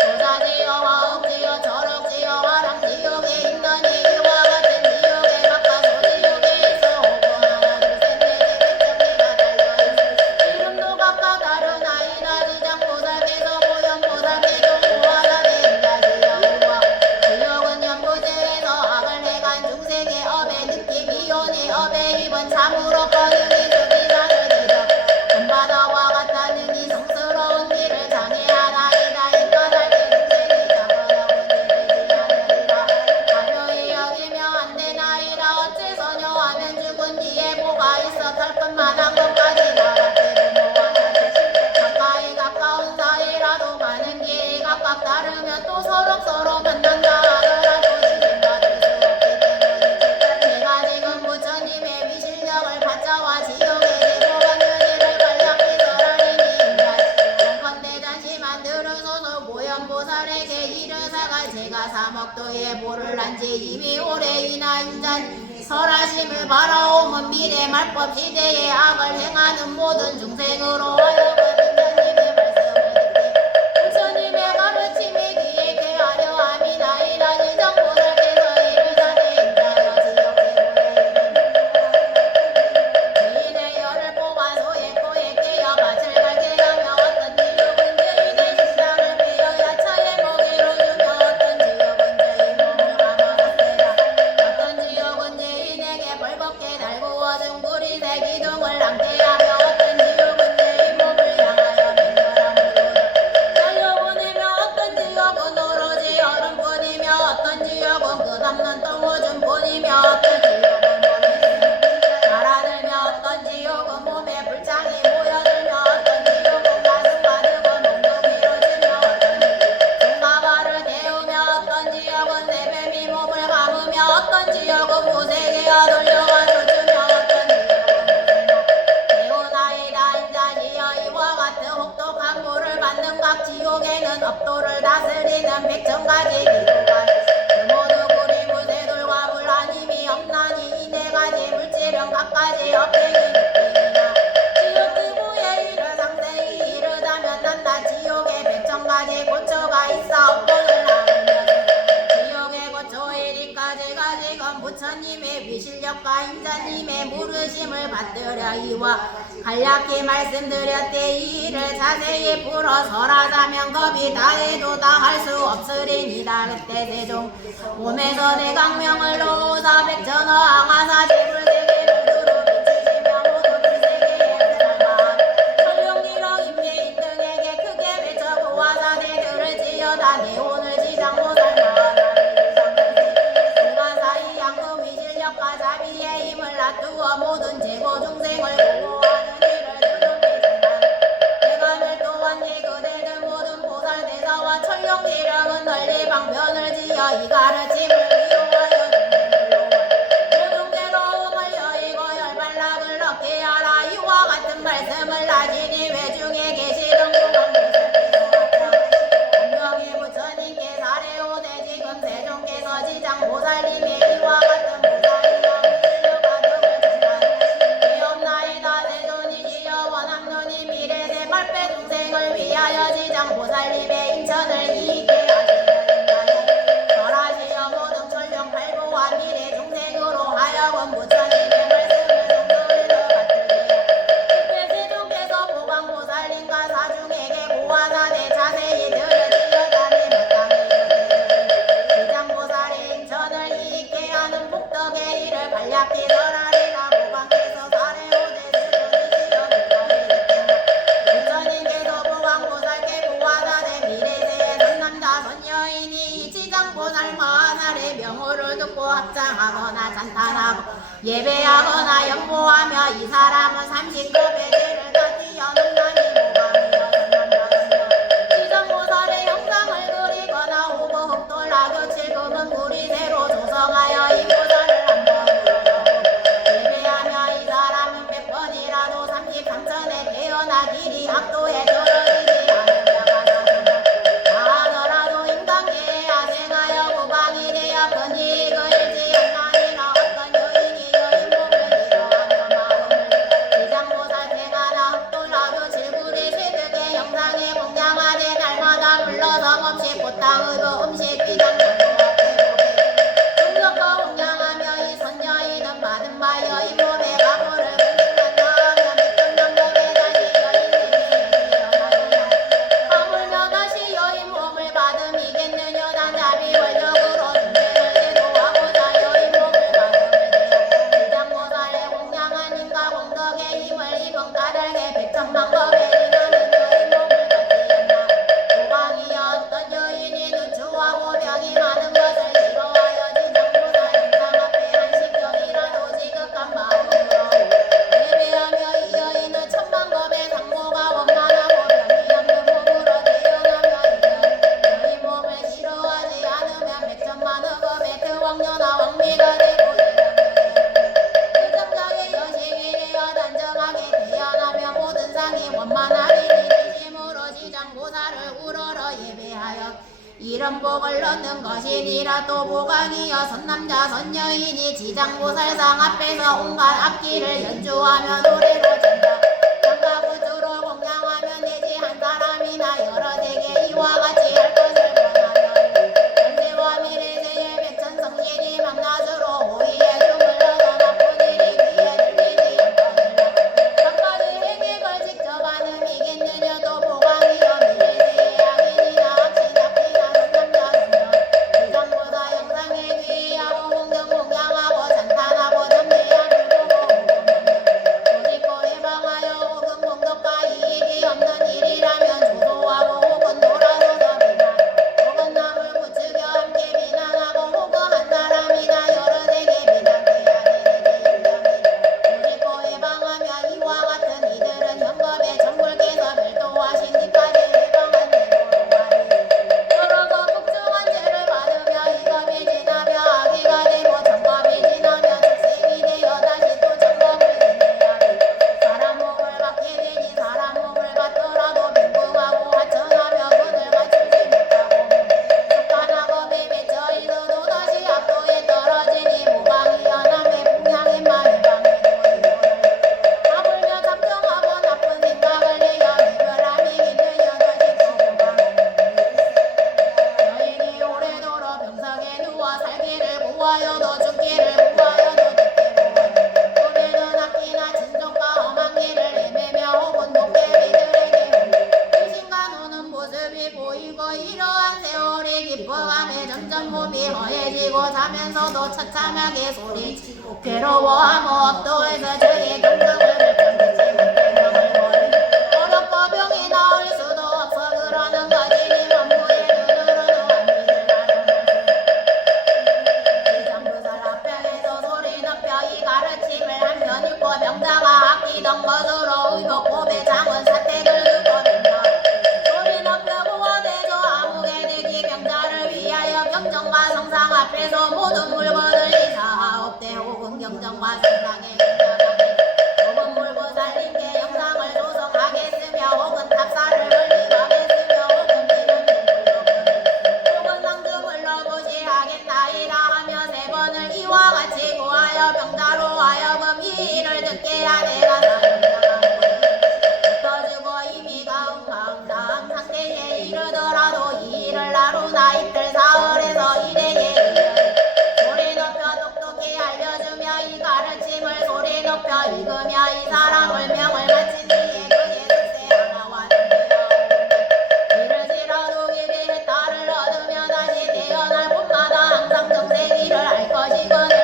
조사지옥 화옥지옥 절옥지옥 화랑지옥에 있는 이와 같은 지옥에 각각 소지옥에 있어 오고 하나 둘셋넷 백정기가 달려있어 이름도 각각 다른 아이나 지장보살께서 보현보살께서 보아사대 인자시여 일과 지옥은 연부제에서 악을 행한 중생의 업에 느낌 이온이 업에 입은 참으로 거듭이 주기사를 지적 금바다와 같다는 이 성스러운 길을 장애하나이다. 이 까닭에 중생이 작은 어머니를 지하느니라. 가벼이 여기며 안되나이다. 어째서뇨 하면 죽은 뒤에 뭐가 있어 털끝만한 것까지 나같게 모아나지 가까이 가까운 사이라도 가는 길이 각각 다르면 또 서로 만난다 하더라도 지금받을 수 없기 때문이지. 제가 지금 부처님의 위실력을 받자와 지옥에 제보받는 일을 간략히 설하리니 인자시여 원컨대 잠시만 들으소서. 보현보살에게 이르사가 제가 사목도에 보를 난지 이미 오래이나 인자니 설하심을 바라오면 미래 말법 시대에 악을 행하는 모든 중생으로 하여금 인자님의 말씀을 듣게 부처님의 가르침에 귀에 하려 함이나이다. 지장보살께서 이르사대 인자여 지옥에 죄인의 열을 뽑아 소액고에 깨어 밭을 갈게 하며 어떤 지옥은 죄인의 식상을 베어 야차의 먹이로 주며 어떤 지옥은 죄인 몸을 감아서대라 어떤 지옥은 죄인에게 벌겋게 달구어 둥그리새 기둥을 남게 하며 어떤 지옥은 죄인 몸을 지옥에는 업도를 다스리는 백천가지 기도가 그 모두 구리 무쇠돌과 불안임이 없나니 이네 가지 물질은 각가지 업행이 느끼나 지옥 지구에 이르 상세히 이르자면 난다 지옥에 백천가지 고초가 있어 업도를 하느냐 지옥의 고초 이리까지 가지건 부처님의 위실력과 인자님의 물으심을 받들여 이와 간략히 말씀드렸대 이를 자세히 풀어 설하자면 겁이 다해도 다 할 수 없으리니다. 그때 세종 몸에서 대강명을 놓으사 백천어 항하사 지불세계를 두루 비치시며 모두 불세계에 살만 설룡기령 임계인 등에게 크게 외쳐 보아사 대들을 지어다 내혼을 지장모살만 사이 양금 위실력과 자비의 힘을 놔두어 모든 제고 중생을 보호하는 일을 두렵히지만 내가 멸도한 예그대들 모든 보살 대사와 천룡기령은 널리 방편을 지어 이 가르침을 이용하여 모든 괴로움을 여의고 열반락을 얻게 하라 이와 같은 말씀을 나시니 외중에 계시던 공명의 부처님께 사례오되 지금 세종께서 지장보살님의 이와 같은 보살이여 물질력과 덕을 전하는 개업나이다 세존이시여 원함론이 미래세 말패 중생을 위하여 지장보살님의 인천을 이익게 하시려는다니 절하시어 모든 천령 발보와 미래 중생으로 하여금 부처님의 말씀을 성도리로 받들게 특별 세종께서 보광보살님과 사중에게 고화사대 자세히 들으시려다니 마땅히 지장보살의 인천을 이익게 하는 복덕의 일을 간략히 설하리라 보광께서 사례오대 세존이시여 부처님께서 보광보살께 고화사대 미래세의 선남자 선여인이 이 지장보살 마하살의 명호를 듣고 합장하거나 찬탄하고 예배하거나 연보하며 이 사람은 30급의 죄를 다 뛰어넘나니 모방이여 선남자 선여 지장보살의 형상을 그리거나 후보 흑돌라 교칠금은 구리새로 조성하여 이 보살을 한번 예배하며 이 사람은 100번이라도 33천에 태어나 길이 악도에 떨어지지 않으려가 다하더라도 인간계에 야생하여 고방이 되어 큰 이익을 일지 않나이나 어떤 여인이 여인 몸을 잃어하며 마음을 지장보살 태가나 흑돌라 교칠구리 세득의 영상에 공양하되 날마다 불러서 없이 꽃땅으로 음식 비장 중력과 공양하며 이 선여인은 받은 바여 이 몸의 가보를 근중한다하며 백전정덕에 다시 여인이 일어나느냐 하물며 다시 여인 몸을 받음이겠느냐 난 자비원력으로 중생을 제도하고자 여인 몸을 받음을 지장보살의 공양한 힘과 공덕의 힘을 이봉 까닭에 백천만 법에 일하는 여인 몸을 갖지않나 고방이여 어떤 여인이 누추하고 병이 많은 것을 싫어하여 지장보살 영상 앞에 한식경이라도 지극한 마음으로 예배하며 이 여인은 천만법의 상모가 원만하고 병이 없는 몸으로 태어나며 이 여인 몸을 싫어하지 않으면 백천만의 법의 대왕녀나 왕비가 되고 일정장의 여식이 되어 단정하게 태어나며 모든 상이 원만하리니 진심으로 지장보살을 우러러 예배하여 이런 복을 얻는 것이니라 또 보광이여 선남자 선여인이 지장보살상 앞에서 온갖 악기를 연주하며 노래로 전다 장가구주로 공양하면 되지 한 사람이나 여러 세계 이와 같이 할 것을 원하며 현세와 미래세의 백천성신이 만나서로 호의의 중을 얻어 나쁜 일이 귀에 들리지 않거니와 각가지 행액을 직접 하는이겠느냐 또 보광이여 미래세의 악인이나 악신악기나 선남자 선여 지장보살 영상에 귀하고 공경 공양하고 찬탄하고 전대하를 보고 오고면 도짓고 해마 모습이 보이고 이러한 세월이 깊어가며 점점 몸이 허해지고 자면서도 처참하게 소리치고 괴로워하며 업도에서 저의 감정을 결정짓지 못해 병을 버리고 어렵고 병이 나을 수도 없어 그러는 거지 네 원부의 눈으로는 완미를 가려놓으세요. 장부살 앞병에서 소리 높여 이 가르침을 한편 읽고 병자가 아끼던 것으로 의복 고배 장원 사택을 긋고 병자 소리 높여 부어대죠 아무개 되기 병자를 위하여 경정과 성상 앞에서 모든 물건을 이사하옵되 혹은 경정과 성상에 혹은 물고 살림께 영상을 조성하겠으며 혹은 탑사를 건립하겠으며 혹은 비는 혹은 상중을 넣어보시 하겠나이다 하며 세 번을 이와 같이 구하여 병자로 하여금 이 일을 듣게 하내가 떠주고 이미 가운가운 다음 상태에 이르더라도 이 일을 나루나 이틀 사흘에서 이래에 소리 높여 똑똑히 알려주며 이 가르침을 소리 높여 읽으며 이 사람을 명을 마친 뒤에 그의 뜻에 하나와 이르지라도 길이 딸을 얻으며 다시 태어날 곳마다 항상 정생 일을 할 것이거늘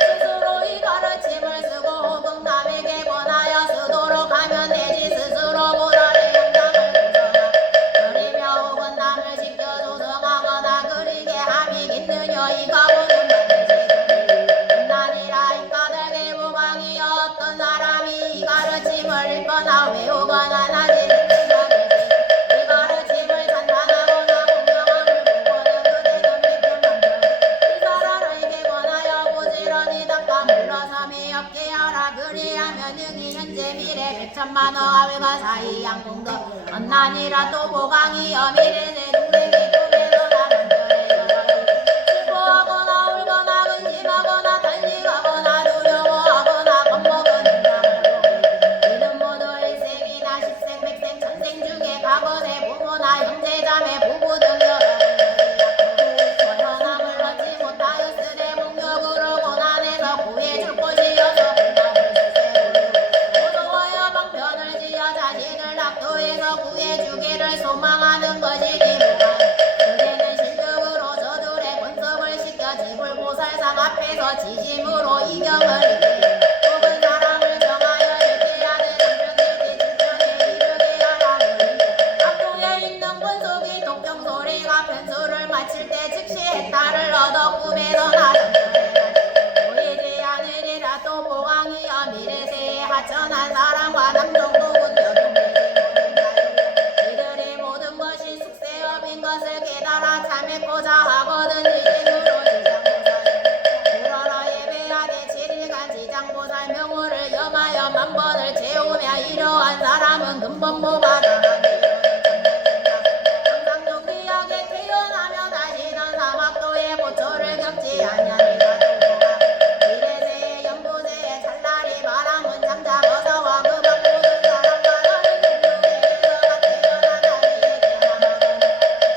스스로 이 가르침을 쓰고 혹은 남에게 권하여 쓰도록 하면 되지 스스로보다 내 영상을 조성하 그리며 혹은 남을 시켜 조성하거나 그리게 함이 있느냐 이가 보는 반드시 나니라 인가들의 무광이 어떤 사람이 이 가르침을 읽거나 외우거나 나지는 이 가르침을 찬탄하거나 공경함을 보고는 그대는 믿음 이 사람에게 권하여 부지런히 닦아 물러섬이 없게 하라 그리하면 능히 현재 미래 백천만호 아울과 사이 양공도 언나니라 또 보강이여 미래 내 동생이 꿈에서 나간절해요 슬퍼하거나 울거나 근심하거나 단식하거나 두려워하거나 겁먹은 이는 모두 일생이나 십생 백생 천생 중에 과거세 부모나 형제자매 부부 등 여러 서현함을 얻지 못하였으되 목욕으로 고난에서 구해줄 곳이어서 고소하여 방편을 지어 자신을 낙도해서 구해주기를 소망하는 것이니 그대는 실력으로 저들의 권속을 시켜 지불보살상 앞에서 지심으로 이경을 혹은 사람을 정하여 읽게 하는 장벽들이 질전에 이르게 하라 앞동에 있는 권속이 독경소리가 편수를 마칠 때 즉시 해탈을 얻어 꿈에서 나전절해 보이지 않으리라 또 보강이여 미래세에 하천한 사람과 남종독은 여동되지 모든 자유 이들이 모든 것이 숙세업인 것을 깨달아 참했고자 하거든 지심으로 지장보살 그러나 예배하되 7일간 지장보살 명호를 염하여 만번을 채우며 이러한 사람은 근본보바다 항상 귀하게 태어나며 다시는 사막도의 고초를 겪지 아니하리라 이래세의 연부제의 찰나리 바람은 장작 어서와 그방 모든 사람과 다른 종류에서가 태어난 아이에게 하나거든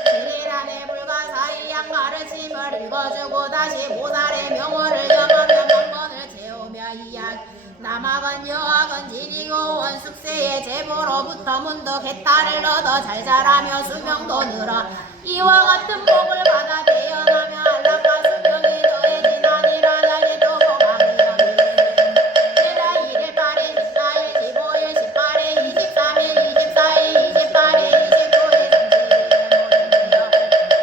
7일 안에 불가사의 양가르침을 읽어주고 다시 보살의 명호를 염하며 만번을 채우며 이야기 남학은 여학은 지리고 온 숙세의 제보로부터 문득 해탈을 얻어 잘 자라며 수명도 늘어 이와 같은 복을 받아 태어나며 안락과 수명이 더해지나니라 다시 또 보강이여 내가 1일 8일 14일 15일 18일 23일 24일 28일 29일 30일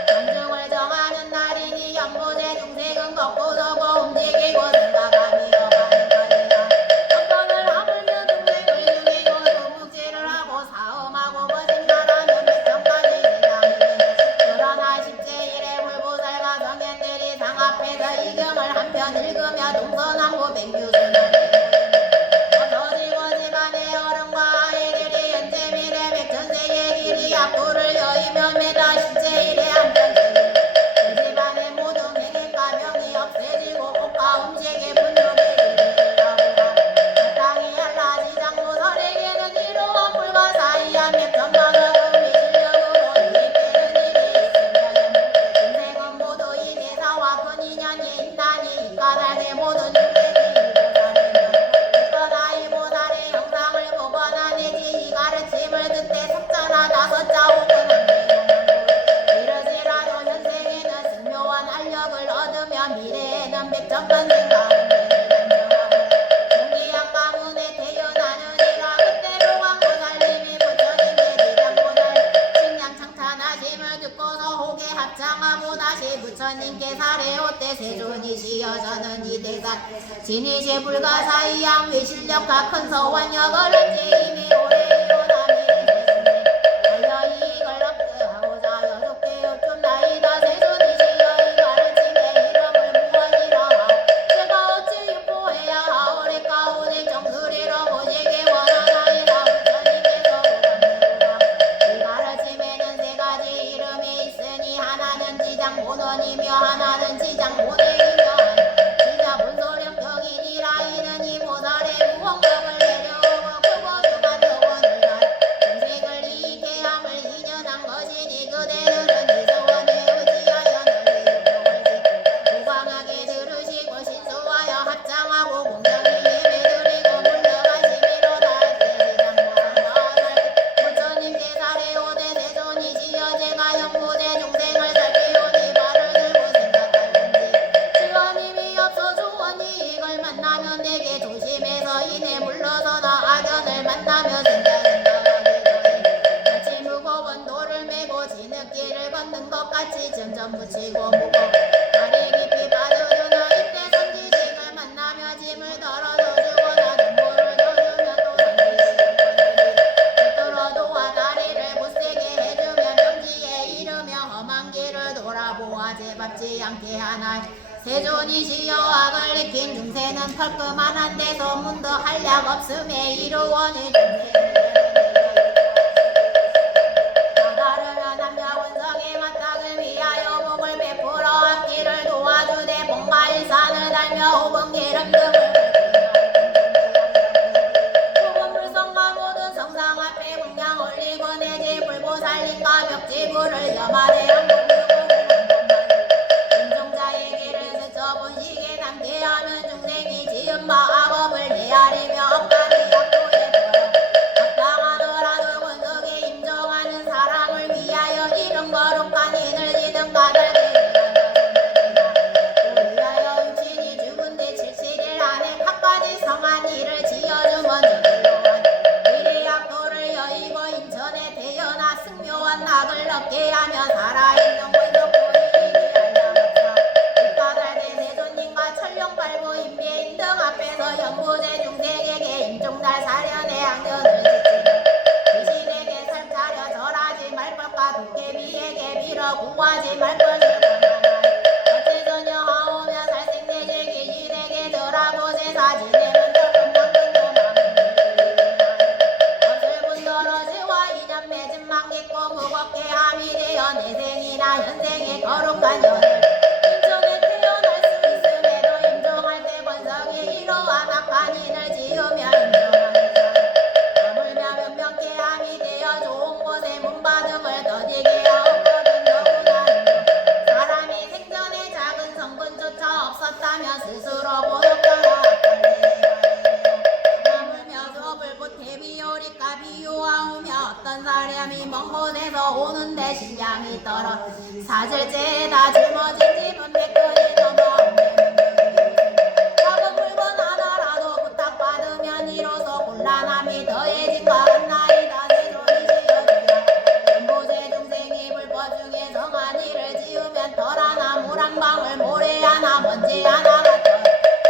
정중을 정하는 날이니 연보제 중생은 걷고 서고 움직이고 생각하며 가는 것이다 어떤을 하물며 중생을 죽이고 도묵질을 하고 사음하고 거짓말하며 백성까지 이상이니 그러나 17일에 불보 부처님께 사례오때 세존이시여 저는 이 대사 진이시 불가사의양 위실력과 큰 서원역을 언제 이미 오래 요남이 알려 이걸 엎드하고자 여족되어 좀 나이다 세존이시여 이 가르침의 이름을 무엇이라 제가 어찌 유포해야 하오래까 오직 정수리로 보시기 원하나이다 부처님께서 이 가르침에는 세 가지 이름이 있으니 하나는 지장 본원이며 하나는 지장 본행이며 지자 본소령 경이니라 이는 이 보살의 우원법을 내려오고 크고 중한 서원을 정색을 이익해 함을 인연한 것이니 그대들은 이 서원에 의지하여 널리 유명을 무방하게 들으시고 신수하여 합장하고 공정히 예배드리고 물러가시미로다 세지장 보살마을 부처님께 사례오대 세존이시여 제가 연보대 중생을 살피오니 말을 들고 생각하는지 주원님이 없어 주원이 이걸 만나면 내게 조심해서 이내 물러서나 악연을 만나며 생각한다 마치 무거운 돌을 메고 지느길을 걷는 것 같이 점점 묻히고 무겁 발이 깊이 빠져드나 이때 성지식을 만나며 짐을 덜어줘 주거나 눈물을 져주면 또 성지식을 붙들어 도와 다리를 못세게 해주면 평지에 이르며 험한 길을 돌아보아 제밥지 않게 하나 세존이시여 악을 익힌 중세는 털끄만한 데서 문득 한량 없음에 이루원의 중세는 다르면 남자 원성의 마땅을 위하여 복을 베풀어 앞길을 도와주되 복마일산을 달며 호봉기름 등을 호봉불성과 모든 성상 앞에 공양 올리고 내지 불보살림과 벽지불을 염하되 인종자에게를 스쳐본 시계 남게 하는 중생이 지은 바 악업을 헤아리며 억간이 약도에 합당하더라도 권석에 임종하는 사람을 위하여 이런 거룩한 인을 지는 까닭에 위하여 육신이 죽은 뒤 7일 안에 각가지 성한 일을 지어주면 저들로한 미리 약도를 여의고 인천에 태어나 승묘한 낙을 얻게 하며 살아있는 권속 철령발부 인배인 등 앞에서 연보제 중생에게 임종달 사련의 악연을 지치며 귀신에게 살차려 절하지 말 것과 도깨비에게 빌어 구하지 말 것을 권하나이 어째서냐 하오며 살생내제 귀신에게 절하고 제사 지내면 조금 남은 도망을 없을 분더러지와 이년 맺은 망겠고 무겁게 함이 되어 내생이나 현생의 거룩한 연을 이러한 악한 인을 지으며 인정하는 자 물며 변변케 함이 되어 좋은 곳에 문바등을 더디게 하옵거든 더구나 사람이 생전에 작은 성근조차 없었다면 스스로 보였더라 나물며 저불꽃 대비오리까 비유하오며 어떤 사람이 먼 곳에서 오는데 신량이 떨어 사슬째에다 짊어진 집은 백근이 넘어 이로써 곤란함이 더해진 것 같나이다 세존이시여 연보제 중생이 불법 중에 성한 일을 지으면 덜하나 물한방울 모래하나 먼지 하나 같아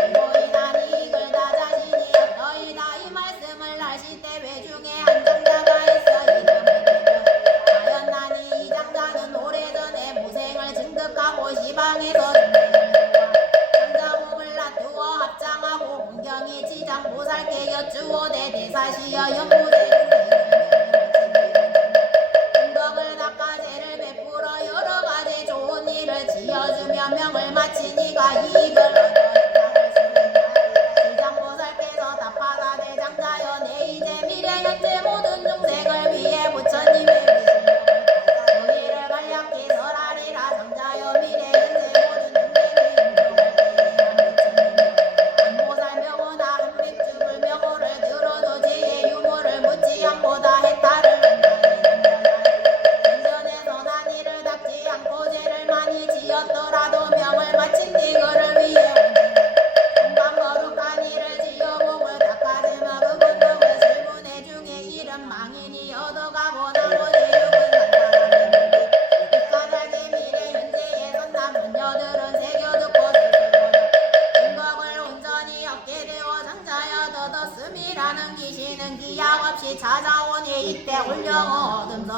이보이나니 이걸 다 자신이 너희다 이 말씀을 하실 때 외중에 한 장자가 있어 이름을 대며 하였나니 이 장자는 오래전에 모생을 증득하고 시방에서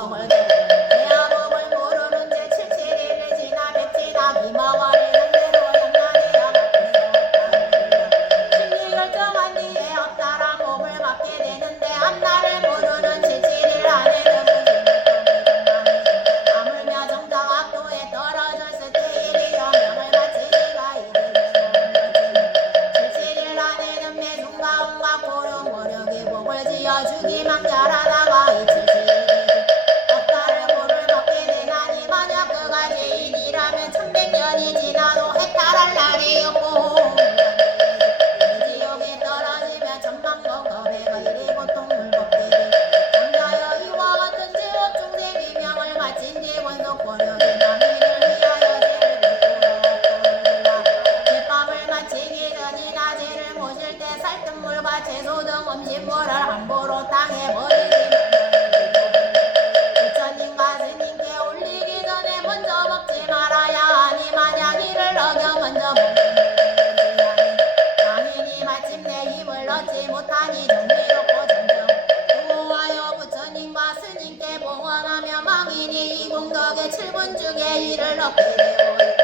목을 내야 목을 모르는 제 77일을 지나 백지나 비먹어리 상대로 연나리야 심리 결정한 뒤에 없다라 목을 받게 되는데 앞날을 모르는 77일 안에는 아물며 정작 악도에 떨어졌을 때 일이여 명을 바치기가 이르겠소 77일 안에는 매중과 온갖 고름 모력이 목을 지어주기 망절하다가 이 77일 없다를 목을 받게 되나니 만약 그가 죄인이라면 1100년이 지나도 해탈할 날이 없고 지옥에 떨어지며 천방건겁에 이리 고통을 받게 돼 장자여 이와 같은 지옥 중생이 명을 마친 뒤 원속 고력이 남이를 위하여 죄를 베풀어 제법을 마치기 전이나 죄를 모실 때 살뜰물과 채소 등 음식물을 함부로 땅에 버리지 부처님과 스님께 올리기 전에 먼저 먹지 말아야 하니 만약 이를 어겨 먼저 먹는 당연히 마침내 힘을 얻지 못하니 정의롭고 정정 구호하여 부처님과 스님께 봉헌하며 망인이 이 공덕의 7분 중에 이를 얻게 되오리다.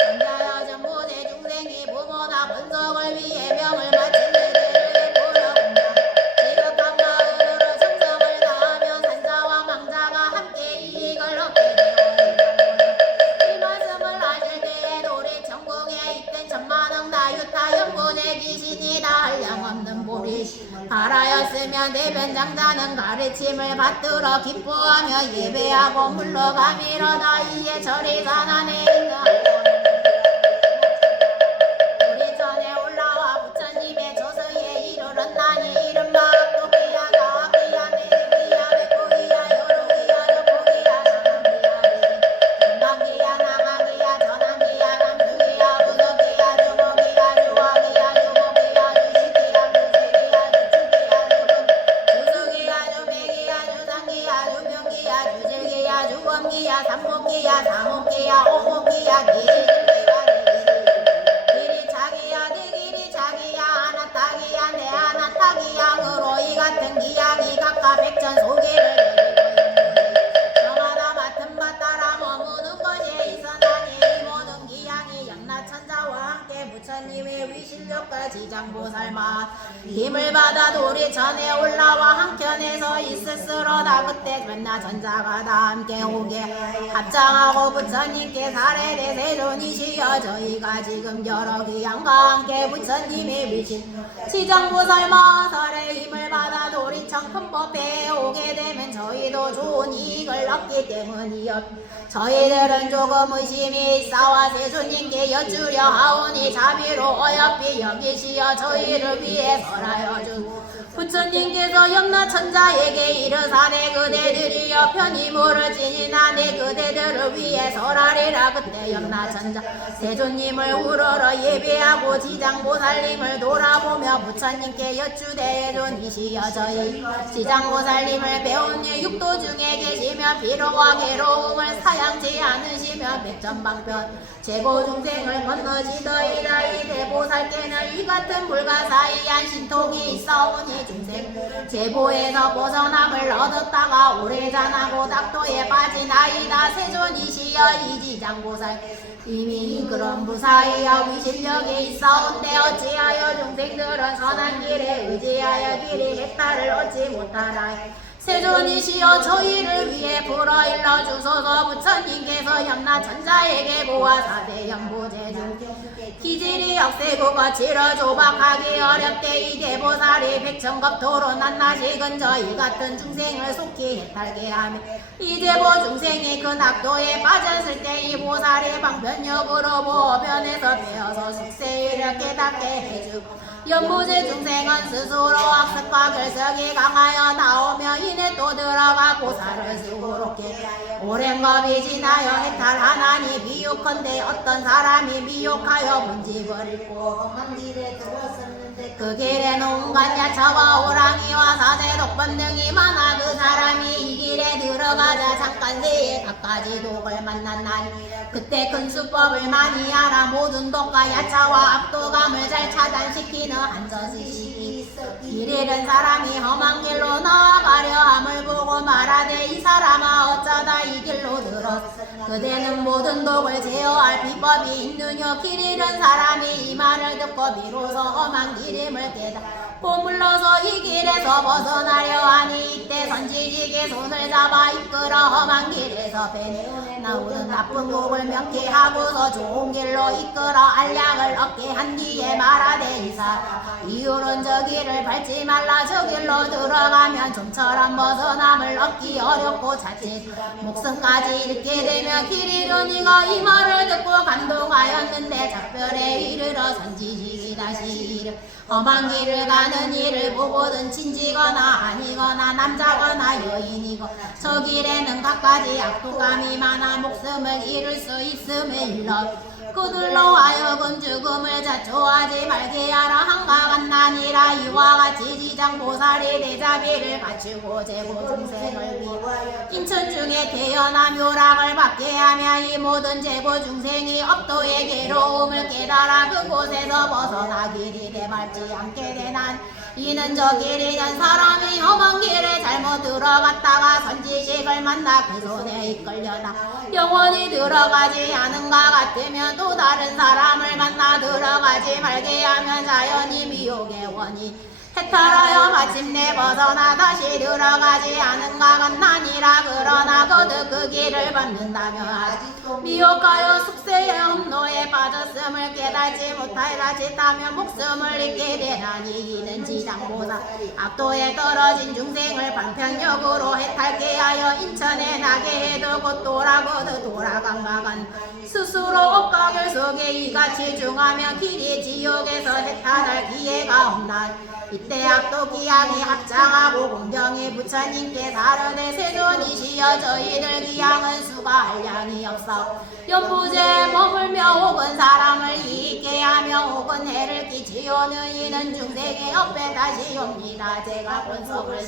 장자여 전부의 중생이 부모나 번석을 위해 명을 마친 죄를 베풀어 공양 지극한 마음으로 정성을 다하며 산자와 망자가 함께 이익을 얻게 되오리다. 이 말씀을 하실 때에 노래 천궁에 있던 천만억 나유타 연분의 귀신이 다 한량없는 보리 바라였으면 대변장자는 가르침을 받들어 기뻐하며 예배하고 물러가미로 다이에 절이 산안에 있는 우리 전에 올라와 부처님의 조서에 이르렀나니 이른바 악도기야 가악기야 내지기야 백고기야 여로기야 저고기야 사남기야 전방기야 남하기야 전함기야 남주기야 부석기야 주먹기야 주화기야 주목기야 주시기야 주세기야 주축기야 주수기야 주백이야 주상기야 주명기야 주질기야 주범기야 삼목기야 사목기야 오목기야 기질기야 길이 자기야 네 길이 자기야 아나타기야 내 아나타기양으로 이 같은 기양이 각각 백천 소기를 내리고 저마다 맡은 바 따라 머무는 것이 있었나니 이 모든 기양이 영라천자와 함께 부처님의 위실력과 지장보살만 힘을 받아 도리 전에 올라와 한켠에서 있을수로다. 그때 전나천자가 다 함께 오게 합장하고 부처님께 살해대 세존이시여 저희가 지금 여러 기양과 함께 부처님의 위실 지장보살만 살의 힘을 받아 도리천 큰 법회에 오게 되면 저희도 좋은 이익을 얻기 때문이여 저희들은 조금 의심이 있사와 세존님께 여쭈려 하오니 자비로 어여삐 여기시어 저희를 위해 설하여 주 부처님께서 염라천자에게 이르사대 그대들이여 편히 물을 지니나네 그대들을 위해 설하리라. 그때 염라천자 세존님을 우러러 예배하고 지장보살님을 돌아보며 부처님께 여쭈되 존이시여 저희 지장보살님을 배운 육도 중에 계시며 비로와 괴로움을 사양치 않으시며 백전방편 제고중생을 건너지더이다. 이 대보살께는 이 같은 불가사의한 신통이 있사오니 중생 제보에서 벗어남을 얻었다가 오래 잔하고 낙도에 빠진 아이다. 세존이시여 이지장보살 이미 그런 무사히여 위실력이 있사온데 어찌하여 중생들은 선한 길에 의지하여 길이 해탈을 얻지 못하라. 세존이시여 저희를 위해 불어일러 주소서. 부처님께서 염라천자에게 고와 사대 연보제중 기질이 억세고 거칠어 조박하기 어렵대 이 대보살이 백천겁토로 낱낱이 근저 이 같은 중생을 속히 해탈게 하며 이 대보 중생이 그 낙도에 빠졌을 때 이 보살이 방편력으로 보변에서 배어서 숙세를 깨닫게 해주고 연보제 중생은 스스로 학습과 결석이 강하여 나오며 이내 또 들어가 보살을 수고롭게 오랜 법이 지나여 해탈하나니 비유컨대 어떤 사람이 미혹하여 문집을 읽고 험한 길에 들었었는데 그 길에는 온갖 야차와 호랑이와 사대 독범 등이 많아 그 사람이 이 길에 들어가자 잠깐 새에 갖가지 독을 만났나니 그때 큰 수법을 많이 알아 모든 독과 야차와 악도감을 잘 차단시키는 한서지식이 있어 길 잃은 사람이 험한 길로 나아가려 함을 보고 말하되 이 사람아 어쩌다 이 길로 들었어. 그대는 모든 독을 제어할 비법이 있느냐. 길 잃은 사람이 이 말을 듣고 비로소 험한 길임을 깨닫고 물러서 이 길에서 벗어나려 하니 이때 선지식의 손을 잡아 이끌어 험한 길에서 빼내나오는 나쁜 곡을 명쾌하고서 좋은 길로 이끌어 안락을 얻게 한 뒤에 말하되 이 사람 이유는 저 길을 밟지 말라. 저 길로 들어가면 좀처럼 벗어남을 얻기 어렵고 자칫 목숨까지 잃게 되며 길 잃은 이가 이 말을 듣고 감동하였는데 작별에 이르러 선지식이 다시 이르 험한 길을 가는 이를 보고든 친지거나 아니거나 남자거나 여인이고 저 길에는 갖가지 악독감이 많아 목숨을 잃을 수 있음을 일러 그들로 하여금 죽음을 자초하지 말게 하라. 한가 간난이라 이와 같이 지장보살이 대자비를 갖추고 제고 중생을 위하여 인천 중에 태어나 묘락을 받게 하며 이 모든 제고 중생이 업도의 괴로움을 깨달아 그곳에서 벗어나 길이 되밟지 않게 되난 이는 저 길이는 사람이 험한 길에 잘못 들어갔다가 선지식을 만나 그 손에 이끌려나 영원히 들어가지 않은가 같으면 또 다른 사람을 만나 들어가지 말게 하면 자연히 미혹의 원이 해탈하여 마침내 벗어나 다시 들어가지 않은가 같나니라. 그러나 거듭 그 길을 밟는다면 미혹하여 숙세의 험로에 빠졌음을 깨닫지 못하여 짓다면 목숨을 잃게 되나니 이는 지장보다 악도에 떨어진 중생을 반편력으로 해탈케 하여 인천에 나게 해도 곧 돌아거드 돌아간가간 스스로 억가결 속에 이같이 중하며 길이 지옥에서 해탈할 기회가 없나. 이때 악도 기양이 합장하고 공경이 부처님께 사르되 세존이시여 저희들 기양은 수가할 양이 없어 연부제에 머물며 혹은 사람을 이익게 하며 혹은 해를 끼치오는 이는 중생의 옆에 다시 옵니다. 제가 권속을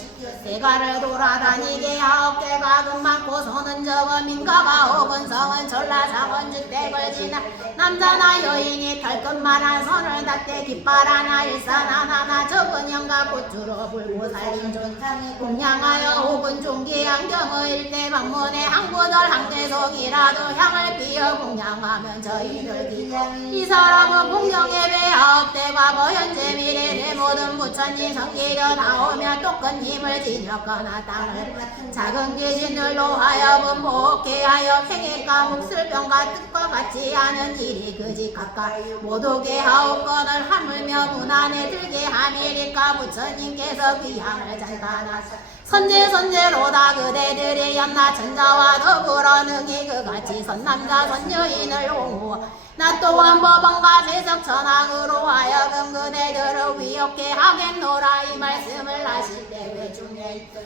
세가를 돌아다니게 하옵게가 금많고 손은 적어 민가가 혹은 성은 전라상은 주택을 지나 남자나 여인이 털끝만한 손을 닿대 깃발 하나 일산 하나나 적은 영가 꽃주로 불고 살린 존상이 공양하여 혹은 종기 안경의 일대 방문에 한 구절 한 개송이라도 향을 피어 공양하면 저희들 기이 사람은 공경에 배하옵대 과거 현재 미래 내 모든 부처님 성기려 나오며 똑큰 힘을 지녔거나 땅을 작은 귀신들로 하여금 모혹해 하여 행일과 묵슬병과 뜻과 같이 하는 일이 그지 가까이 못 오게 하옵건을 하물며 문 안에 들게 함이리까 부처님께서 귀향을 잔단하사 선제로다 그대들의 연나 천자와 더불어 능히 그같이 선남자 선여인을 옹호하 나 또한 법원과 세석 천왕으로 하여금 그대들을 위협게 하겠노라. 이 말씀을 하실 때 왜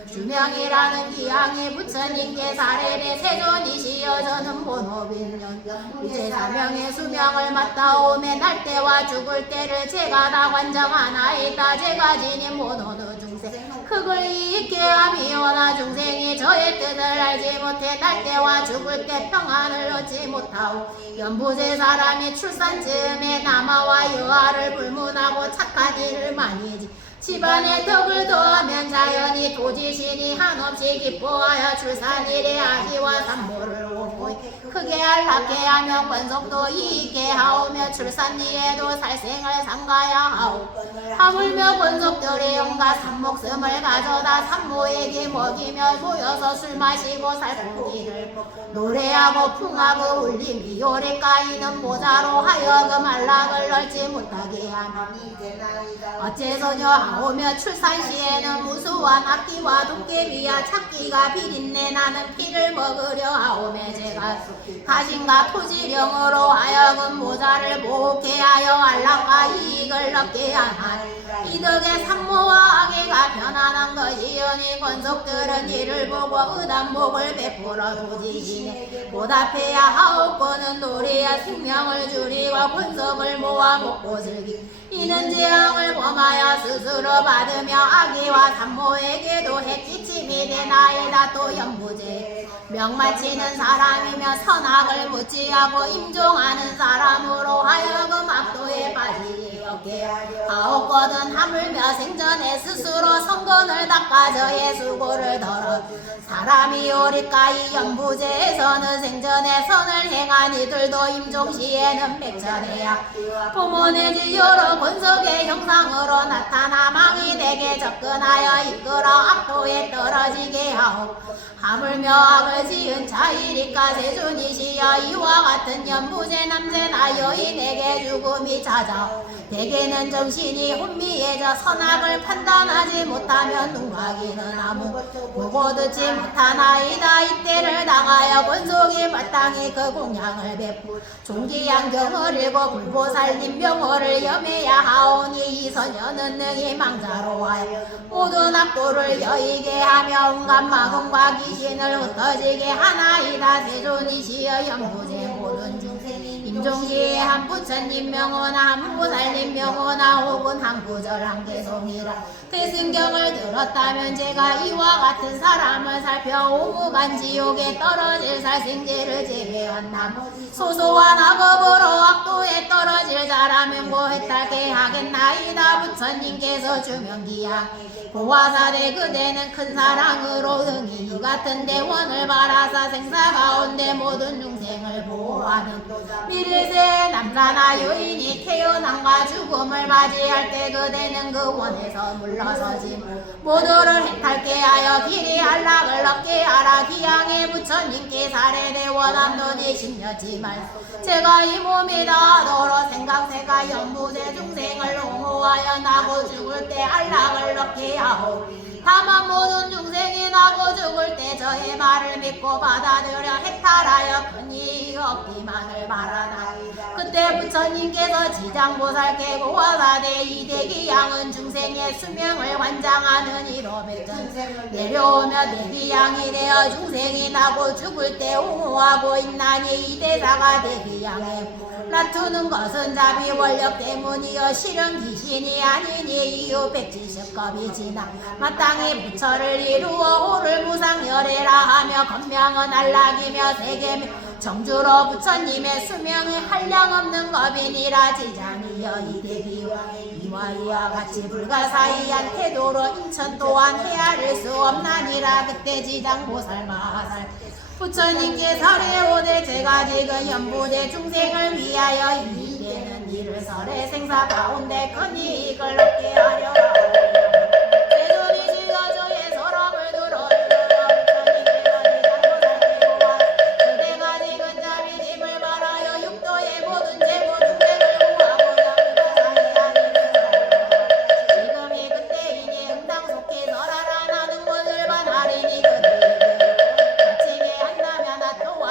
주명이라는 기양이 부처님께 사례되 세존이시여 저는 본호빈년 이제 사명의 수명을 맡아오매 날 때와 죽을 때를 제가 다 관정하나이다. 제가 지닌 본호는 중생 흙을 이익게 하미오나 중생이 저의 뜻을 알지 못해 날 때와 죽을 때 평안을 얻지 못하오. 연부제 사람이 출산 즈음에 남아와 여아를 불문하고 착한 일을 많이 지 집안에 덕을 더하면 자연히 도지신이 한없이 기뻐하여 출산일에 아기와 산모를 오고 크게 안락게 하며 권속도 이익게 하오며 출산일에도 살생을 상가야 하오. 하물며 권속들이 온갖 산목숨을 가져다 산모에게 먹이며 모여서 술 마시고 살포기를 노래하고 풍하고 울림이 요래까이는 모자로 하여금 안락을 얻지 못하게 하니 어째서냐 하오며 출산 시에는 무수한 악기와 도깨비와 찾기가 비린내 나는 피를 먹으려 하오며 제가 가신과 토지령으로 하여금 모자를 보게 하여 안락과 이익을 얻게 하나 이 덕에 산모와 아기가 편안한 것이오니 권속들은 이를 보고 의단복을 베풀어 도지신에 보답해야 하옵고는 노래야 생명을 줄이고 권속을 모아 먹고 즐기 이는 재앙을 범하여 스스로 받으며 아기와 산모에게도 해끼침이 되나이다. 또 연부제 명만치는 사람이며 선악을 무지하고 임종하는 사람으로 하여금 악도에 빠지리요 이렇게 하옵거든. 하물며 생전에 스스로 성건을 닦아 저의 수고를 덜어 사람이 오리까 이 연부제에서는 생전에 선을 행한 이들도 임종시에는 백전해야 부모의 지효로 권석의 형상으로 나타나 망이 내게 접근하여 이끌어 악도에 떨어지게 하오. 하물며 악을 지은 자이리까 세존이시여 이와 같은 연부제 남제나 여인에게 죽음이 찾아 대개는 정신이 혼미해져 선악을 판단하지 못하면 눈가기는 아무 보고 듣지 못하나이다. 이때를 당하여 권속이 마땅히 그 공양을 베푸 종기양경을 읽고 불보살님 명호를 염해야 하오니 이 선녀는 능히 망자로하여 모든 악도를 여의게 하며 온갖 마금과 귀신을 흩어지게 하나이다. 세존이시여 연부제 모든 중생이 임종시에 한 부처님 명호나 한 보살님 명호나 혹은 한 구절 한 개송이라 대승경을 들었다면 제가 이와 같은 사람을 살펴 오무간 지옥에 떨어질 살생제를 제외한 나머지 소소한 악업으로 악도에 떨어질 자라면 고해탈게 하겠나이다. 부처님께서 주명기야 보화사대 그대는 큰 사랑으로 등이 이 같은 대원을 바라사 생사 가운데 모든 중생을 보호하는 미래세 남자나 여인이 태어남과 죽음을 맞이할 때 그대는 그 원에서 물러서지 모두를 해탈게 하여 길이 안락을 얻게 하라. 기양의 부처님께 살해대 원함도니 심렸지만 제가 이 몸이 나도록 생각세가 연부제 중생을 옹호하여 나고 죽을 때 안락을 얻게 하오. 다만 모든 중생이 나고 죽을 때 저의 말을 믿고 받아들여 해탈하여 큰 이익 얻기만을 바라나이다. 그때 부처님께서 지장보살께 고화사대 이대기양은 중생의 수명을 관장하는 이로 백전 내려오며 대기양이 되어 중생이 나고 죽을 때 옹호하고 있나니 이 대사가 대기양에 낮추는 것은 자비 원력 때문이여 실은 귀신이 아니니 이후 170겁이 지나 마땅히 부처를 이루어 호를 무상열애라 하며 건명은 안락이며 세계며 정주로 부처님의 수명이 한량없는 겁이니라. 지장이여 이대기와 이와 이와 같이 불가사의한 태도로 인천 또한 헤아릴 수 없나니라. 그때 지장보살 마하살 부처님께 살해오되 제가 지금 연부제 중생을 위하여 이되는 일을 설해 생사 가운데 큰 이익을 얻게 하려라. 세존이시여 저의 서람을 들어주라. 부처님께서 지장보살께와 그대가 지금 자비심을 바라여 육도의 모든 제보 중생을 구하고자 불가사의한 일을 설하라. 지금이 그때이니 응당 속히 설하라. 나는 오늘 반하리니 그대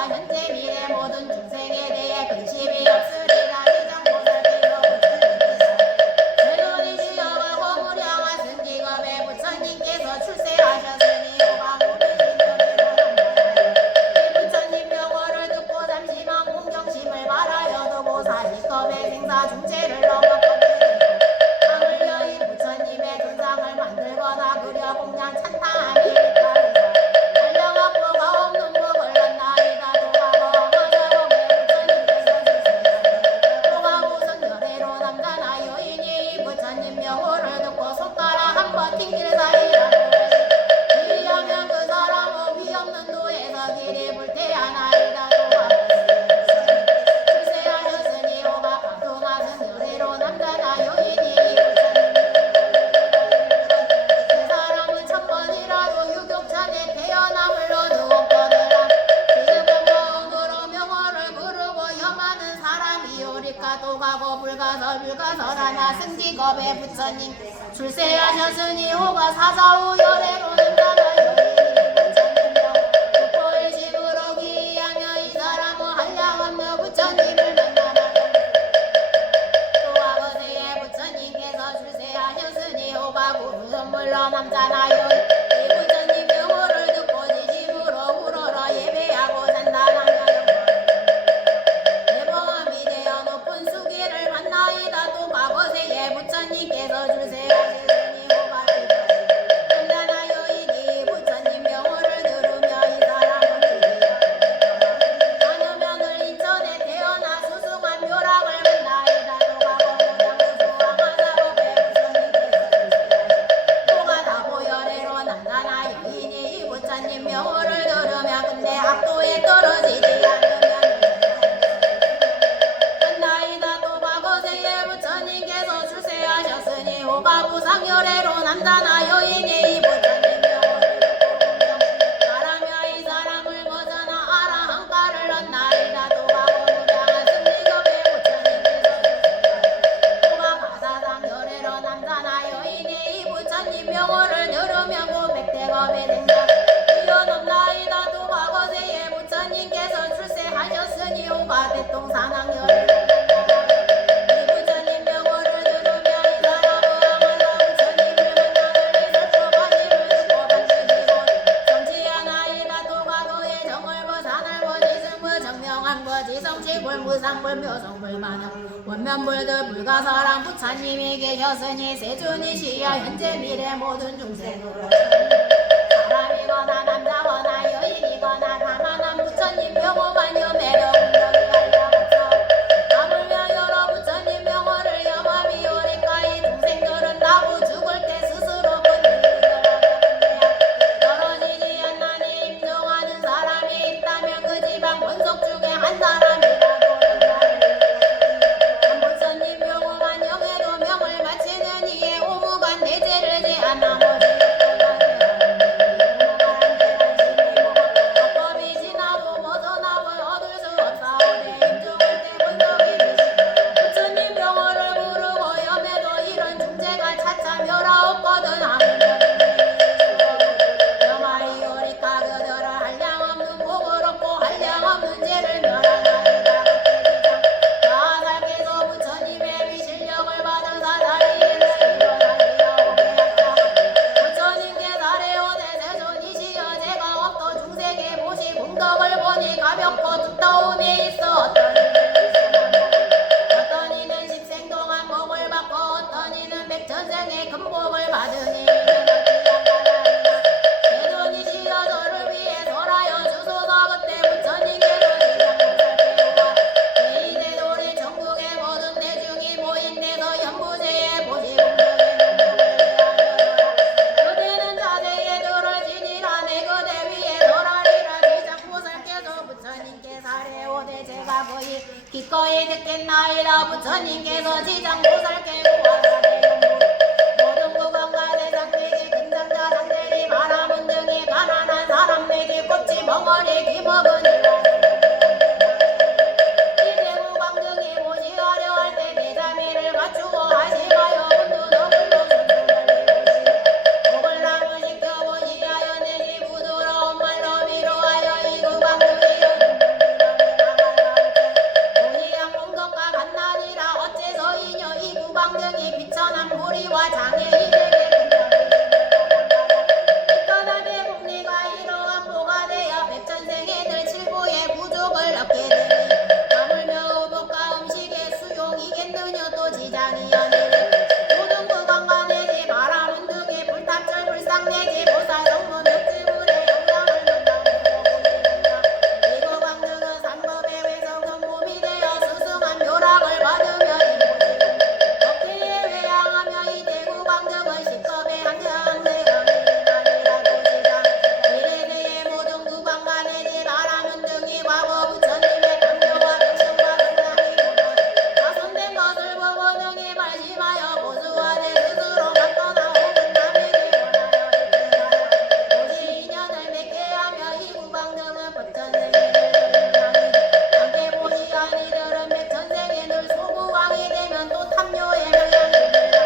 현재 미래 모든 중생에 대해 근심이 없으리라. 지장보살께서 세존이시여와 거무량한 승기겁에 부처님께서 출세하셨으니 이 부처님 명호를 듣고 잠시만 공경심을 말하여 두고 40겁의 생사 중체를 넘어가게 하물며 이 부처님의 등상을 만들거나 그려 공양 찬탄하니 팅길 사이라고 이하면 그 사람은 위없는 도에서 길이 불태하나이다. 출세하셨으니 오가 가동하신 열애로 남자나 여인이 그 사람은 천번이라도 유격찬에 태어남을 얻으었거니와 지금은 명호를 부르고 염하는 사람이 오리까 또 가고 불가설하나 승지겁의 부처님 출세하셨으니 호가 사사후 열애로 남자나 여인이 부처님명 국보의 심으로 기하며 이 사람은 한량없는 부처님을 만나나요. 또 아버지의 부처님께서 출세하셨으니 호가 구루 선물로 남자나 여인 이 부처님 명호를 듣고 지심으로 우러러 예배하고 산다나며 대범함이 되어 높은 수기를 만나이다. 또 과거세의 부처님께서 출세하셨으니 남자나 여인 부가 대통사낭열 부처님 명호를 들으며 이 사람은 아무나 부처님을 만나는 이슬퍼 바지를 듣고 반드시 곧 성취하나이다. 도가도의 정월부 산월부 지승부 정명한 거지 성취불 무상불 묘성불만영 원면불들 불가사랑 부처님이 계셨으니 세존이시여 현재 미래 모든 중생으로 사람이거나 남자거나 여인이거나 다만한 부처님 명호만여 매력 공덕이 한량없어 나불며 여러 부처님 명호를 염함이 오리까이 중생들은 나부 죽을 때 스스로 떨어지지 않나니 임종하는 사람이 있다면 그 지방 권속 중에 한 사람이라도 한 부처님 명호만 영해도 명을 마치는 이에 오무간 내죄를 제한 나머지 법법이 지나도 벗어남을 얻을 수 없사오되 임종할 때 권속이 되시 부처님 명호를 부르고 염해도 이런 중재가 차차 멸하옵거든 하물며 염하이오리까 그들은 한량없는 복을 얻고 한량없는 죄를 멸하나이다. 자살께서 부처님의 위실력을 받은 사살이 부처님께 사례오되 세존이시여 제가 업도 중생의 보시 공덕을 보니 가볍고 두터움이 있어 어떤 이는 십생 동안 복을 받고 어떤 이는 백천생의 큰 복을 받으니 세존이시여 저를 위해 설하여 주소서. 그때 부처님께서 제2대돌이 전국의 모든 대중이 모인 데서 연부제의 보시 그대는 자세에 들을 지니라네 그대 위에 설하리라. 지장보살께서 부처님께 사례오되 제가 거의 기꺼이 듣겠나이다. 부처님께서 지장보살께 구하사대 모든 구간과 대상 내지 근장자 상대리 바라문 등이 가난한 사람 내지 꽃이 멍어리 기먹으니라. 이대구강 등이 모시하려 할 때 대자미를 갖추고 하시마여 운두도 복을 나무 시켜보시하여 내지 부드러운 말로 위로하여 이 구강 등이 오희양 공덕과 같나니라. 어째서이뇨 이 구강 등이 비천한 무리와 장애인에게 끝까지 복리가 이러한 보가 되어 백천생에 늘 칠부의 부족을 얻게 되니 하물며 의복과 음식의 수용이겠느냐 또 지장이 아니니 모든 구강과 내지 바라문 등의 불탑절 불상 내지 보살 성문 벽지물의 영향을 받는다. 이 구강 등은 삼법의 외성은 몸이 되어 스승한 묘락을 받으며 법계에 회양하며 이 대구강 등은 십법의 한정대가 미래대의 모든 구강과 내지 바라문 등이 과거 부처님의 강조와 백성과 성장이 가선된 것을 보고 등이 말심하여 보수하되 스스로 받거나 혹은 남에게 원하여 오직 인연을 맺게 하며 이 구강 등은 부처님의 함께 보시한 이들은 백천생에 늘 소구강이 되면 또 탐욕의 명령이 된다.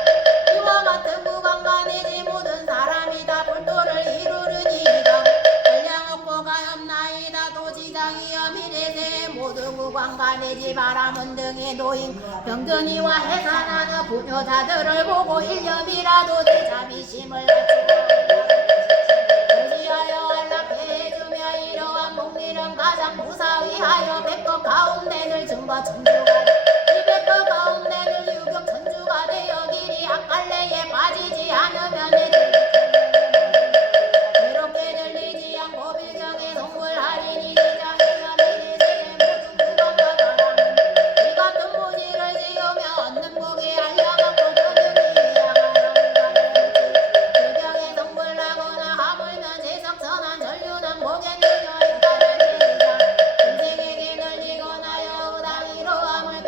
이와 같은 구강과 내지 모든 사람이 다 불도를 이루르니이다. 한량없고 가엾나이다. 도지장이여 미래세의 모든 구강과 내지 바라문 등의 노인 병든이와 해산하는 부녀자들을 보고 일념이라도 대자비심을 갖추고 의지하여 안락해 해주며 이러한 복리는 가장 무사위하여 백법 가운데를 증거 천주가 이 백법 가운데를 유격 천주가 되어 길이 악갈래에 빠지지 않으면 외롭게 들리지 않고 빌경에 동불하리니 지장이여 미래세의 모든 구강과 바라문 이 같은 무지를 지으며 얻는 복이 한량없고 도둑이 향하여 빌경에 동불하거나 하물며 제석선한 전류는 보겠느냐 인간을 지자 인생에게 널리거나 여우당 이러함을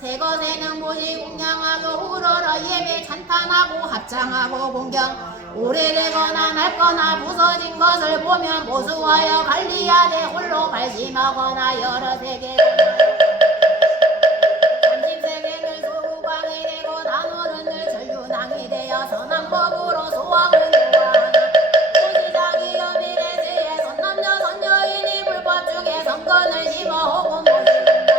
새것에는 무지 공양하고 우러러 예배 찬탄하고 합장하고 공경 오래되거나 낡거나 부서진 것을 보면 보수하여 관리하되 홀로 발심하거나 여러 세계 30세계는 소광이 되고 단오른 늘 전륜왕이 되어 선한 법으로 소왕을 교화하나 고시장이여 미래세에 선남녀 선여인이 불법 중에 선건을 심어 혹은 모시는다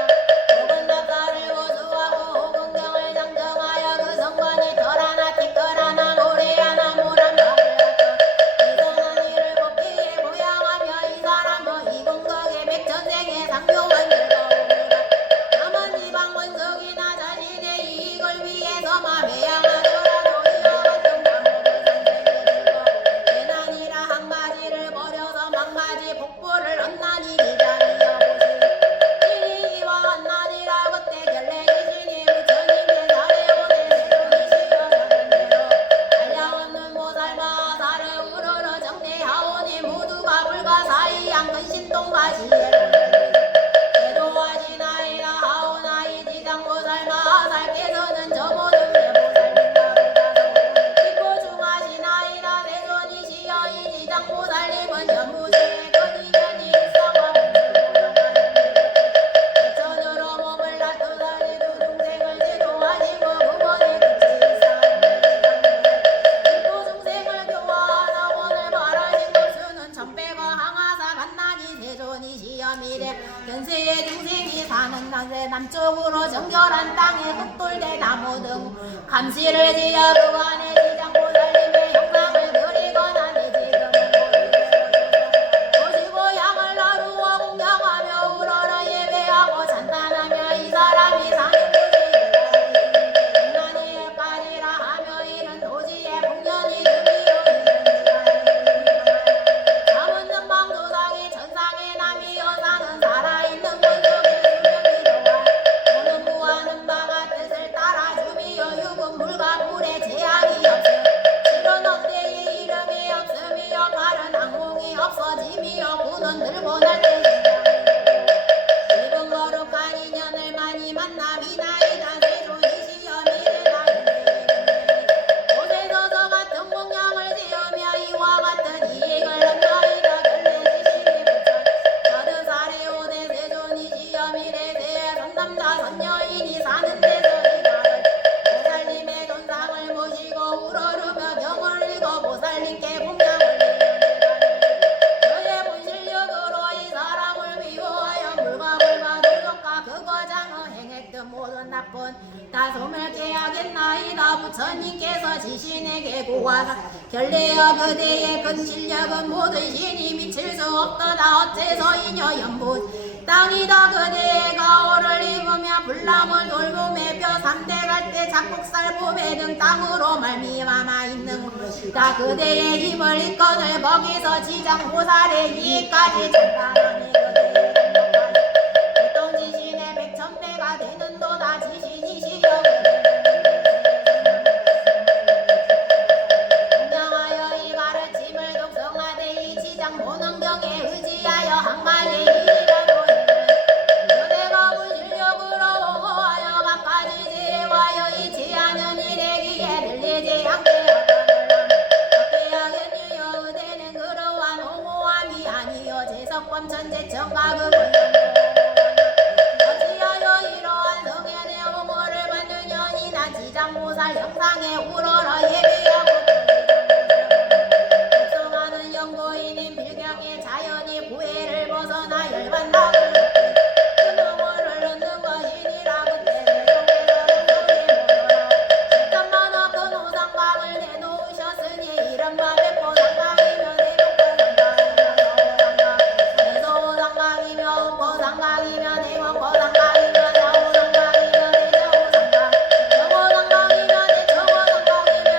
혹은 낙사를 고수하고 혹은 경을 장정하여 그 선건이 덜하나 티끌하나 노래하나 모란다 백천생의 상교원 즐거우라 남은 이방 원석이나 자신의 이익을 위해서만 매양하더라도 이와 같은 방법을 선생이 들고 대난이라 한마디를 버려서 막마지 복부를 얻나니 기장이여 보시 이리 이와 한나니라 그때 결례지신이 부처님께 사례오대 세존이시여 전은대로 한량없는 모살마 사를 우러러 정례하오니 모두가 불가사의양 근신동과 시에 대도하시나이다 하오나이 지장보살마살께서는 저 모든 대보살님과 기포 중하시나이다 대존이시여 이 지장보살님은 전부세에 근이전이 일상과 백천으로 몸을 놔두다니 두 중생을 제도하시고 그번에 기포 중생을 교화하다 오늘 말하신 것수는 천배가 항하사 간나니 세존이시여 미래 현세의 중생이 사는 난세 남쪽으로 정결한 땅에 흑돌대 나무 등 감시를 지어 그 안에 지장보살님의 형상을 그리거나 내지금 보시고 양을 나누어 공양하며 우러러 예배하고 찬탄하며 이 사람이 사는 곳이 인간이까지라 하며 이는 도지의 풍년이 듬이요 삼은는 망도상이 천상의 남이여 사는 살아있는 권속의 수명이 좋아 오는 구하는 바가 뜻을 따라 주미여 육은 물과 불에 제약이 없음 실은 업대의 이름이 없음이여 발은 항공이 없어짐이여 구는 들고 날 때이다 지금 거룩한 인연을 많이 만나 미나이다 세존이시여 미래다 곳에 서서 같은 공양을 지으며 이와 같은 이익을 얻나이다 결례지시니 부처 여드살에 오대 세존이시여 미래세에 선남자 선여인이 사는 데서 이가를 보살님의 존상을 모시고 우러르며 경을 읽어 보살님께 공양을 저의 본실력으로 이 사람을 미워하여 물과 불과 도적과 그 과장을 행했던 모든 나쁜 다 소멸케 하겠나이다 부처님께서 지신에게 고하사 결례여 그대의 근실력은 모든 신이 미칠 수 없도다 어째서 이녀 연분 땅이다 그대의 가오를 입으며 불나물 돌봄에 뼈 삼대 갈대 작곡살 봄에 등 땅으로 말미암아 있는 것이다 그대의 힘을 이끌을 거기서 지장보살의 이까지 전파하니 그대의 보통 지신의 백천배가 되는 도다 지신이시여 공양하여 이 가르침을 독성하되 이 지장 보능경에 의지하여 한 가지 일이라도 그대가 분실력으로 오고하여 각가지 제하여 이 제하는 일에기에 들리지 않게 하겠느여 그대는 그러한 옹호함이 아니여 제석범 천재청과 그 어찌하여 이러한 성현의 옹호를 받는 연이나 지장보살 형상에 우러러 예배하고 독성하는 연고인인 필경의 자연이 구애를 벗어나 열반나고 그 옹호를 얻는 것이니라 그때 천만억 그 노상방을 내놓으셨으니 이른바 백보상방이며 대소상방이며 옥보상방이며 내원보상방이며 사오상방이며 대저우상방 정호상방이며 대청호상방이며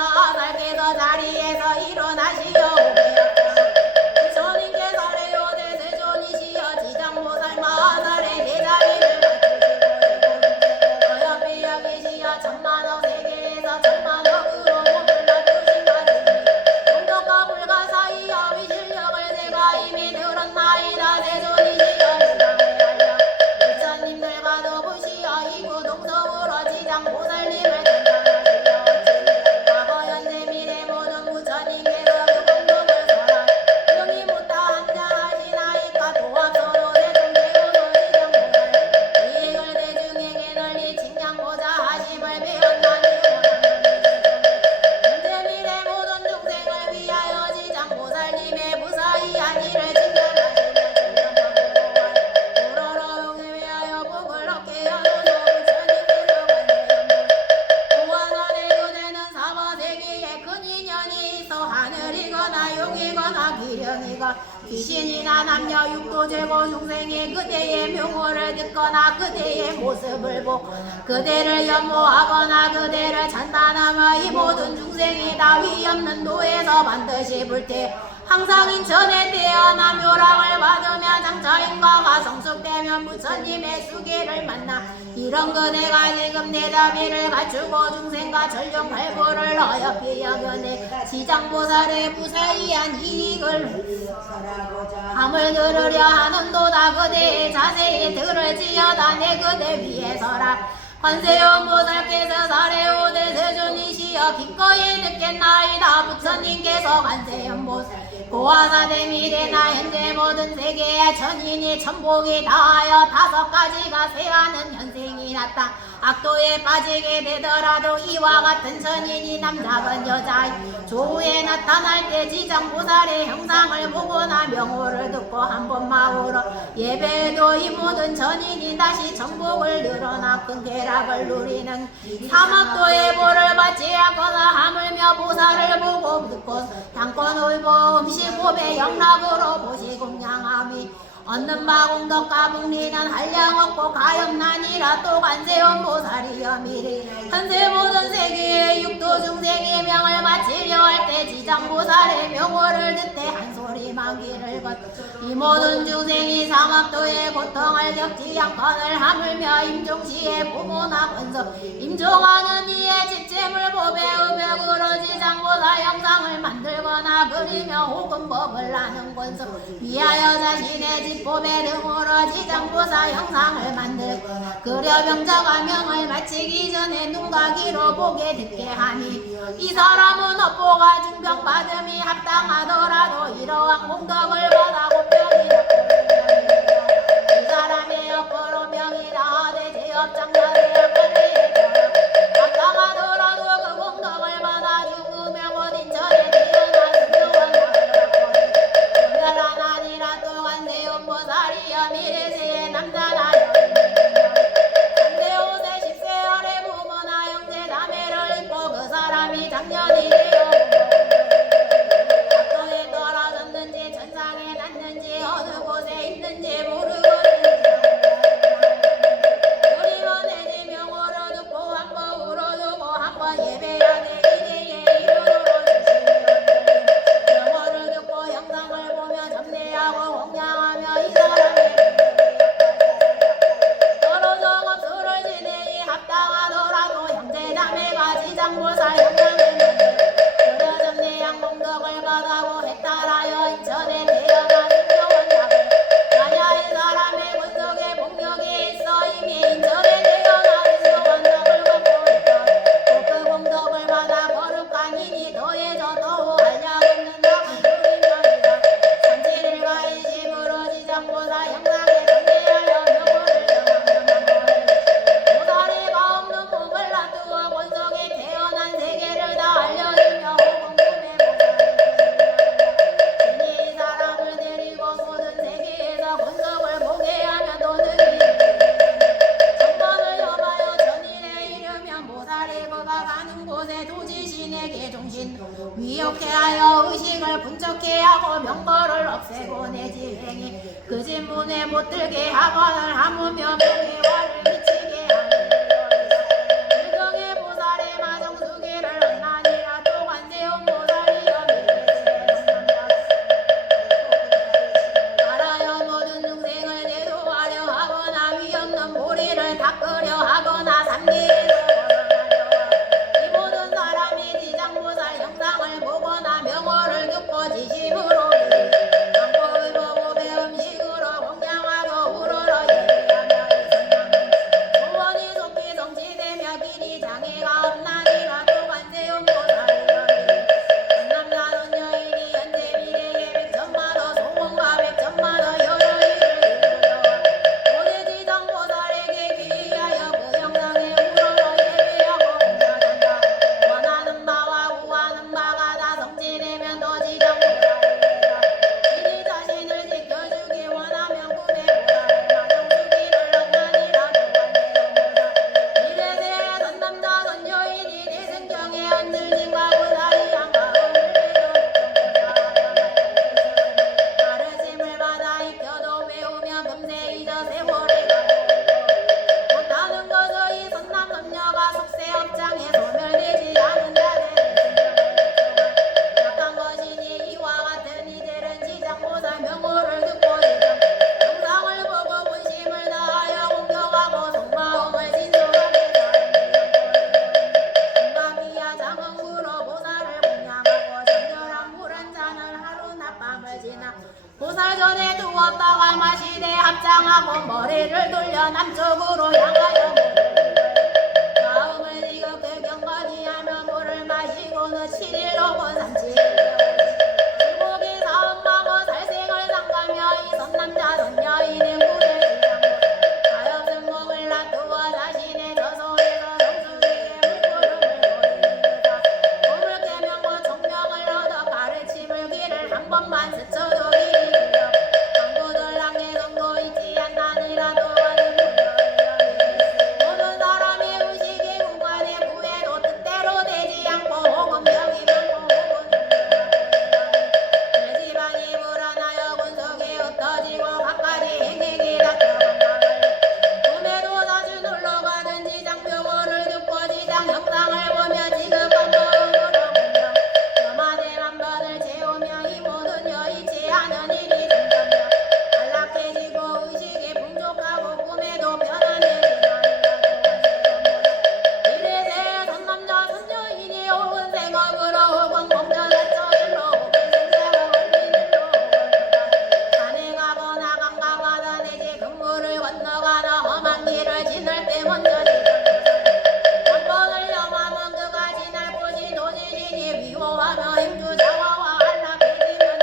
마살께서 자리에서 일어나시어 부처님께서 레오대 세존이시여 지장보살 마살의 제자리를 갖추시고 저 옆에 여기시어 천만억 세계에서 천만억으로 몸을 낮추신 가지니 공덕과 불가 사이여 위실력을 제가 이미 들었나이다. 세존이시여 부처님들과도 보시어 이구 동성으로 지장보살님을 찬양하시어 과거 현재 미래 모든 부처님께서 그 공덕을 설하 능히 못다 한장하시나이까 도합서로 대중대우도 지장보살 이익을 대중에게 널리 칭양고자 하심을 배웠나니 현재 미래 모든 중생을 위하여 지장보살님의 무사히한 일을 칭찬하시며 우러러 용에 위하여 복을 얻게 하소서. 부처님께서 관세음보 보안하네 그대는 사바세계에 큰 인연이 있어 하늘이거나 용이거나 기령이거나 귀신이나 남녀 육도제고 중생이 그대의 명호를 듣거나 그대의 모습을 보고 그대를 연모하거나 그대를 찬탄하며 이 모든 중생이 다 위없는 도에서 반드시 불태 항상 인천에 태어나 묘락을 받으며 장차인과가 성숙되면 부처님의 수계를 만나 이런 그대가 지금 내 자비를 갖추고 중생과 전력 발부를 어여삐 여겨내 지장보살의 무사히한 이익을 함을 들으려 하는도다. 그대의 자세히 들을지어다. 내 그대 위에서라. 관세음보살께서 사레오대 세존이시여 기꺼이 듣겠나이다. 부처님께서 관세음보살 고아사대 미래나 현재 모든 세계의 천인이 천복이 다하여 5가지가 세하는 현생이 났다. 악도에 빠지게 되더라도 이와 같은 천인이 남자건 여자 조후에 나타날 때 지장보살의 형상을 보거나 명호를 듣고 한번 마음으로 예배해도 이 모든 천인이 다시 천복을 늘어나 큰 쾌락을 누리는 사막도의 보를 받지 않거나 하물며 보살을 보고 듣고 당권 울고 음식 보배 영락으로 보시 공양함이 얻는 바 공덕과 복리는 한량 없고 가엾나니라. 또 관세음보살이여 미리 현세 모든 세계의 육도 중생의 명을 마치려 할 때 지장보살의 명호를 듣되 한 소리만 귀를 걷이 모든 중생이 사막도의 고통을 겪지 않거늘 하물며 임종시의 부모나 권서 임종하는 이의 집재물 보배 의벽으로 지장보살 형상을 만들거나 그리며 혹은 법을 아는 권서 위하여 자신의 집보배 등으로 지장보살 형상을 만들거나 그려 명자가 명을 마치기 전에 눈과 귀로 보게 듣게 하니 이 사람은 업보가 중병받음이 합당하더라도 이러한 공덕을 받아 고병이라 이 사람의 업보로 명이라 하되 제업장자의 합당하더라도 그 공덕을 받아 죽으며 못 인천에 태어나 중병을 하더라고 아니라 또 관세음보살이여 미래세의 남자나 관세오세 10세 아래 부모나 형제 자매를 잊고 그 사람이 작년이 되어 악도에 떨어졌는지 천상에 났는지 어느 곳에 있는지 모르거든지 우리는 내지 명호를 듣고 한번 울어주고 한번 예배하게 이제에 이르도록 주시며 명호를 듣고 영상을 보며 점례하고 공양하며 이 사람의 떨어져 겁수를 지내니 합당하더라도 형제자매가 지장보살 형상을 그려 점례한 공덕을 받아고 했다라여 인천에 태어나 등교원답을 만약 이 사람의 권속에 복력이 있어 이미 인천에 태어나 등교원답을 받고 있다. 그 공덕을 받아 거룩한 인이 더해져 더욱 한량 없는 남은 누리명이다. 삼칠일과 이심으로 지장보살 형상에 정대하여 명호를 정하며 보살이가 없는 몸을 놔두어 권속에 태어난 세계를 다 알려주며 호공금의 보살이 이 사람을 데리고 모든 세계에서 권속을 보게 하며 도둑이 천번을 여봐요 전일에 이르면 보살이 그가 가는 곳에 도지신에게 종신 위협해 하여 의식을 분적해 하고 명거를 없애고 내 지행이 그 진문에 못 들게 하거늘 하무며 명의 화를 미치게 하니 일경의 보살의 마정수기를 얻나니라. 또 여인이 장애가 없나니라 또 관세음 보살이여 남자는 여인이 현재 미래에 백천마더 소원과 백천마더 여러이를 이루려 오대지정 보살에게 귀하여 그 영상에 우러러 예배하고 공양한다 원하는 바와 구하는 바가 다 성취되면 도지정 보살이라 이리 자신을 지켜주기 원하면 꿈에 보살을 마정주기를 얻나니라 이래세 선남자 선여인이 내 성경에 앉을진가 보살이 양마음을 내어 가르침을 받아 익혀도 외우면 금세 잊어 세월이 가고 못하는 것의 이 선남 선녀가 속세 업장에 소멸되지 않은 자들의 약한 것이니 이와 같은 이들은 지장보살 명호를 듣고 지장 영상을 보고 본심을 다하여 공경하고 속마음을 진솔하게 인가비야 장흥구로 보살을 공양하고 정결한 물 한 잔을 하루나 밤을 지나 보살 전에 두었다가 마시되 합장하고 머리를 돌려 남쪽으로 향하여 마음을 지겁게 경건히하며 물을 마시고는 7일로 번삼치를 불복이 사음방어 살생을 상가며 이 선남자 선여인의 물을 가엾은 몸을 놔두어 자신의 저소에서 성수기에 물구름을 돌리다 꿈을 깨명고 총명을 얻어 가르침을 귀를 한 번만 스쳐도 길이 길어 강구들랑의 정도 있지 않나니라도 하는 모든 사람이 의식이 구간에 구해도 뜻대로 되지 않고 혹은 병이 많고 혹은 내 지방이 불안하여 군속이 흩어지고 각가지 행색이 다쳐간다 꿈에도 자주 놀러가든지 장병호를 듣고 지장 영상을 보며 지급한 마음으로 공경 여마대만 번을 채우며 이 모든 여의치 않은 일이 생겼며 안락해지고 의식이 풍족하고 꿈에도 변화되지만 이래세 선남자 선여인이 혹은 생업으로 혹은 공전사적 일로 혹은 생사가 원리일로 산에 가거나 강가 가다 내지 금물을 건너가나 험한 길을 지날 때 먼저 한 번을 염하면 그가 지날 곳이 도지시니 위호하며 행주 자화와 안락해지면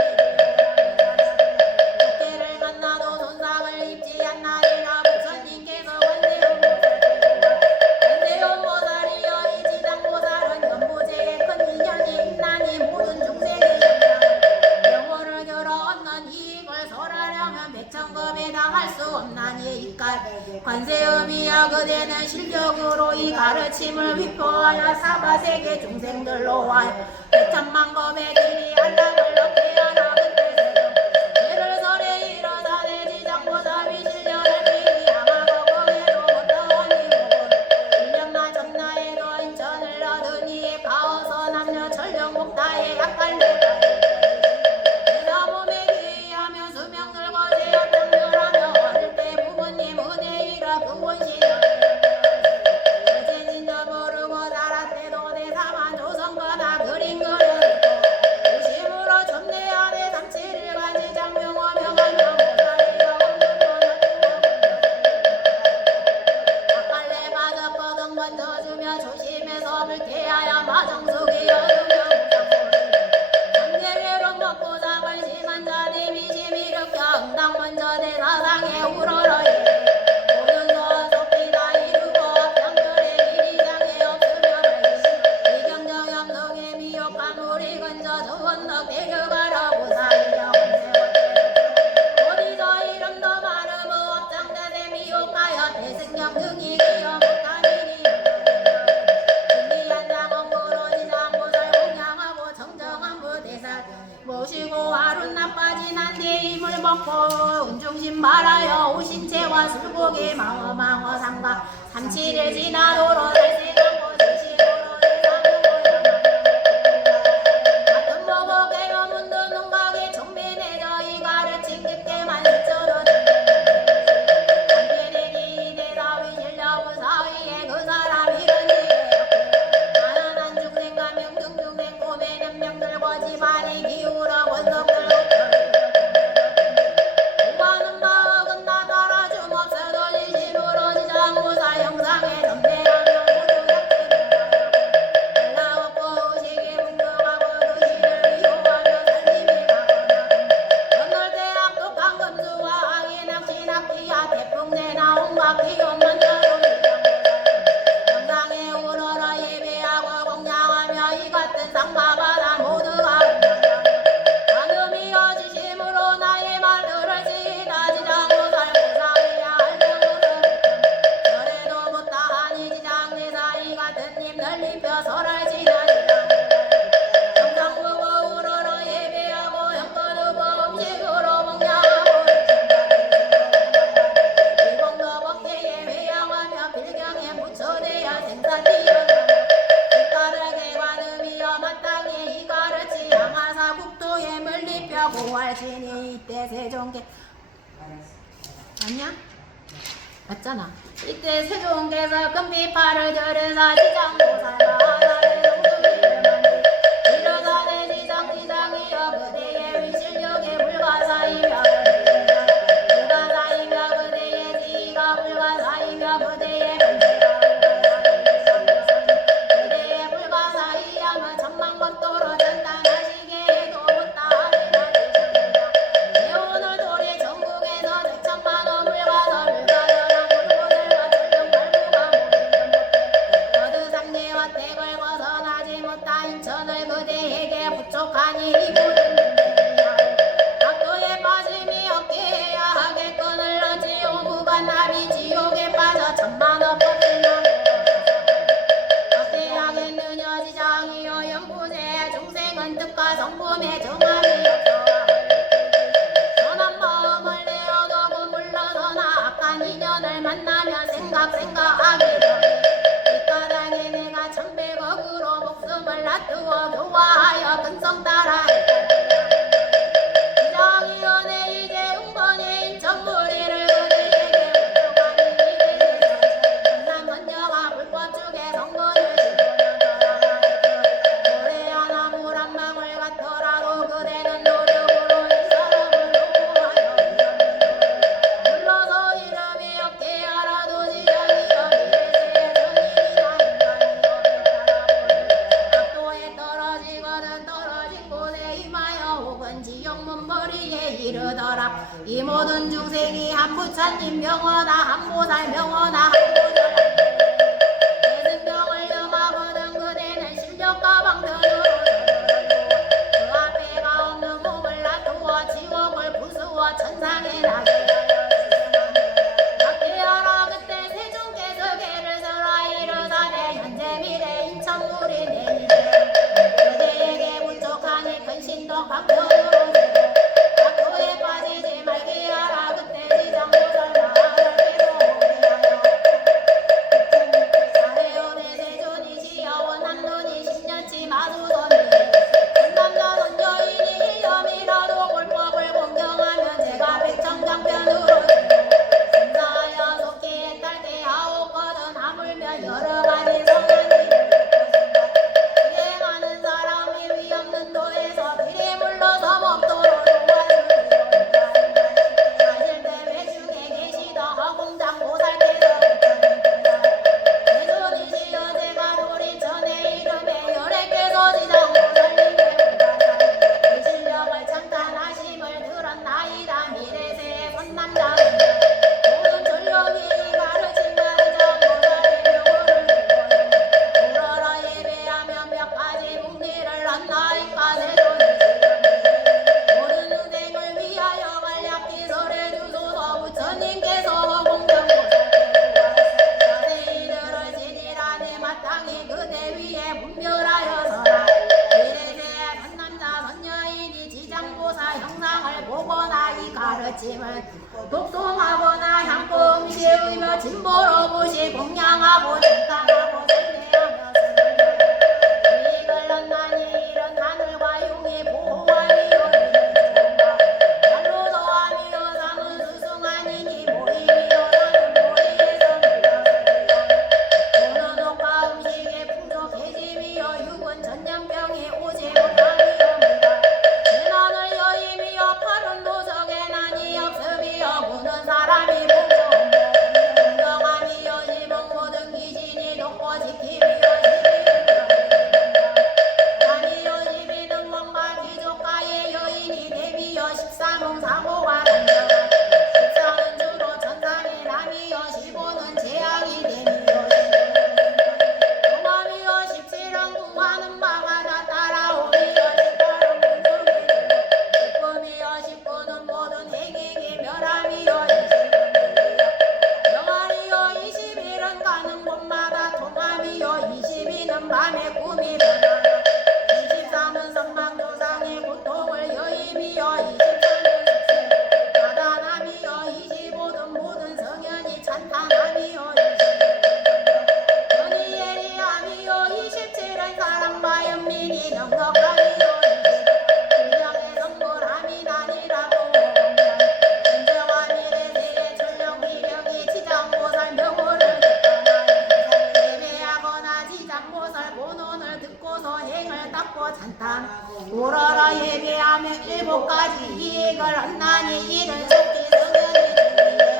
국회를 만나도 손상을 입지 않나니라 목선님께서 관세음 보살이여 이 지장보살은 연보제에 큰 인연이 있나니 모든 중생이 영혼을 겨뤄 얻는 이익을 설하려면 백천급에 당할 수 없나니 이깔 관세음이여 그대는 실력으로 이 가르침을 위표하여 사바세계 중생들로 하여 백천만 겁의 길이 안락을 얻게 하라 예를 설에 일어나되 지장보살이 실려날 길이 아마도 거기도 못하니 혹은 1년만 전나에도 인천을 얻으니 가어서 남녀 철령 목다에 약간내다 내가 몸에 귀하며 수명들고 제어장별하며 어릴 때 부모님 은혜이라 그 원시여 이제 진저 모르고 자랐대도 내 사만 조선거나 그림 그려놓고 의심으로 전내야 내 37일간 지장명호 명한명 보살이여 아깔래 바적거덕 먼저 주며 조심해서 불쾌하여 마정숙이 여두며 한계외로 먹고 잡을 심한 자니 미심 일으켜 응당 먼저 내 사상에 우러러 모든 소원 속기다 이루고 앞장들의 길이 장애 없으며 이경정 염성의 미혹한 우리 근저 조원덕 대교가라 보살이여 어디서 이름도 많으무 업장자대 미혹하여 대승경 등이 기어 못하니니 준비한 장원구로 지장보살 공양하고 정정한 부대살 모시고 하룻낮 빠진 한대 힘을 먹고 운중심 말하여 오신채와 술고기 망어망어 상가 37일 지나도록 살생하고 지시도로 같은 보고 깨어문드 눈각에 총매내져 이 가르침 깊게만 스쳐도 한편에니 대사위 신려부 사위에 그 사람 이러니 가난한 중생과 명등중생 고매는 명들고 집안이 기울어 권속들 공부하는 바은 나더라 좀 없어도 지심으로 지장보살 영상에 전대하며 모든 잘 입혀 설을 지나니 영상 보고 우러러 예배하고 형건 후보 음식으로 먹냐고 일공도 법계에 회양하며 빌경에 묻혀대야 생산되어 이가르게 관음이여 마땅히 이가르치 양하사 국토에 물리펴 고활진이 이때 세종계 아니야? 맞잖아. 이때 세종께서 금비파를 들으사 지장보살과 하나를 동수기를 만들 이르사대 지장이여 그대의 위실력에 불가사이며 불가사이며 그대의 지위가 불가사이며 그대의 그대의 불가사이야며 천만 것도로 전단하시게 해도 못다하리라 오늘 도리 전국에서 100천만 원 불가사를 가져라 불고들과 전령 발부가 모이는 거두상례와 택을 벗어나지 못한 인천을 그대에게 부족하니 학도에 빠짐이 없게 해야 하겠거늘 너지 오무가 나비 지옥에 빠져 천만원 법이나 어때 하겠느냐 지장이여 연부제 중생은 뜻과 성품에 정함이 없어 선한 마음을 내어두고 물러서나 악한 인연을 만나면 생각하게 되네 이까닭에 내가 천백억으로 목숨을 놔두어 교화하여 근성 따라 지장이여 내 이제 응번의 인천무리를 그대에게 부족하니 이제 남선녀가 불법주게 성문을 노래 하나 물 한 방울 같더라도 그대는 노력으로 이 사람을 도모하여 불러서 이름이 없게 알아도 지장이여 미래세의 선인이나 인간이여 학도에 떨어지거든 떨어진 곳에 임하여 혹은 지옥문머리에 이르더라 이 모든 중생이 한 부처님 명하나 한 보살 명하나 한 보살 대승병을 염하거든 그대는 실력과 방편으로 그 앞에가 없는 몸을 놔두어 지옥을 부수어 천상에 나게 박해하라 그때 세종께서 개를 설하 이르사대 현재 미래 인천물이 내리되 그대에게 부족하니 근신도 방편으로 학도에 빠지지 말게 하라 그때 지장보살과 하늘께서 오리하여 사회원의 세존이시여 원한론이 10년치 마수선이 남자 선녀인이 1년이라도 골법을 공경하면 제가 백천장편으로 신사하여 속기에 딸게 하옵거든 하물며 여러가지 성한 일을 수행하는 사람이 위없는 도에서 길이 물러서 먹도록 도와주리로다 사실대회 중에 계시던 허공장 보살께서 세존이시여 제가 도리천의 이름에 열애께서 지장 보살님께 그 실력을 창탄하심을 들었나이다 미래세의 선남자 모든 전력이 가르친 가르장 보살의 명호를 듣고 우러러 예배하며 몇 가지 묵리를 났나이까 세존이시여 모든 유생을 위하여 간략기설해 주소서 부처님께서 공경보살께서 자세히들을 지니라니 마땅히 그대 위에 분별하여 서라 미래세의 선남자 선녀인이 지장보살 형상을 보거나 이 가르침을 독송하거나 향고 음시의며 진보로 보시 공양하고 정당하고 생대하며 이익을 얻나니 이런 하늘과 용이 보호하리요 날로 더하미여 상은 수승하니니 모임이여 나는 모임에서 물러서리요 오는 옷과 음식에 풍족해짐이여 육은 전염병이 오지 못하리요 내 나늘 여임이여 팔은 도적에 난이 없음이여 무는 사람이 보고 공경함이여 지붕 모든 귀신이 독 성불함의 꿈이 변하라 23은 성망조상의 고통을 여임이여 24는 석쇠 가단함이여 25는 모든 성현이 찬탄함이여 연희예리함이여 27은 사랑과 연민이 넉넉함이여 불경의 성불함이 난이라고 인정한 미래세의 천령기령이 지장보살 명호를 예배하거나 지장보살 본원을 듣고서 행을 닦고 찬탄 오러라 예배하며 일곱가지 이익을 얻나니 이른 속기 성현이 주의에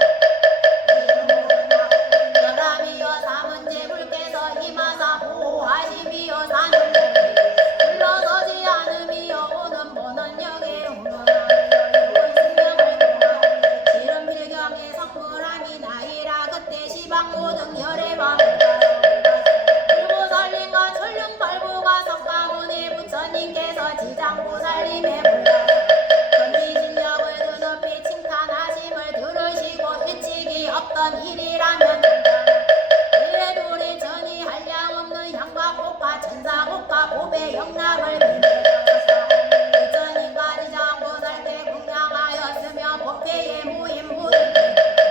열함이여 사문제불께서 임하사 보호하심이여 사는 물러서지 않음이여 오는 보는 역에 웅변하여 승경을 통하여 지름 필경의 성불함이 나이라 그때 시방 모등 열의 밤을 불보살님과 천령팔부가 석가모니 부처님께서 지장보살님의 불라 전지진력을 그 높이 칭찬하심을 들으시고 일찍이 없던 일이라면 이래도리 전이 한량없는 향과 꽃과 천사꽃과 보배 영락을 비밀하셨사 부처님과 지장보살께 공양하였으며 법회에 모인 모든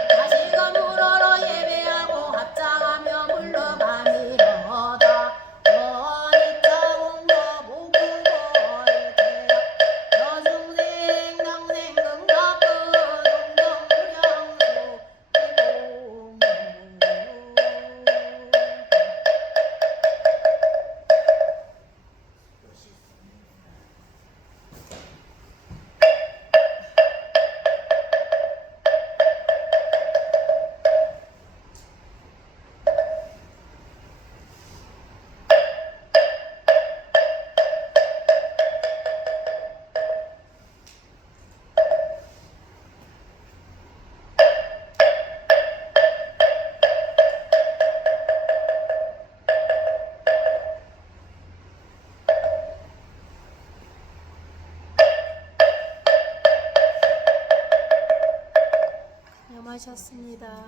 다시금 우러러 예배하고 합장하며 물러가미로다 원이자공거 보구거리대 여중생 당생 금갑그 동정무량수 수고하셨습니다.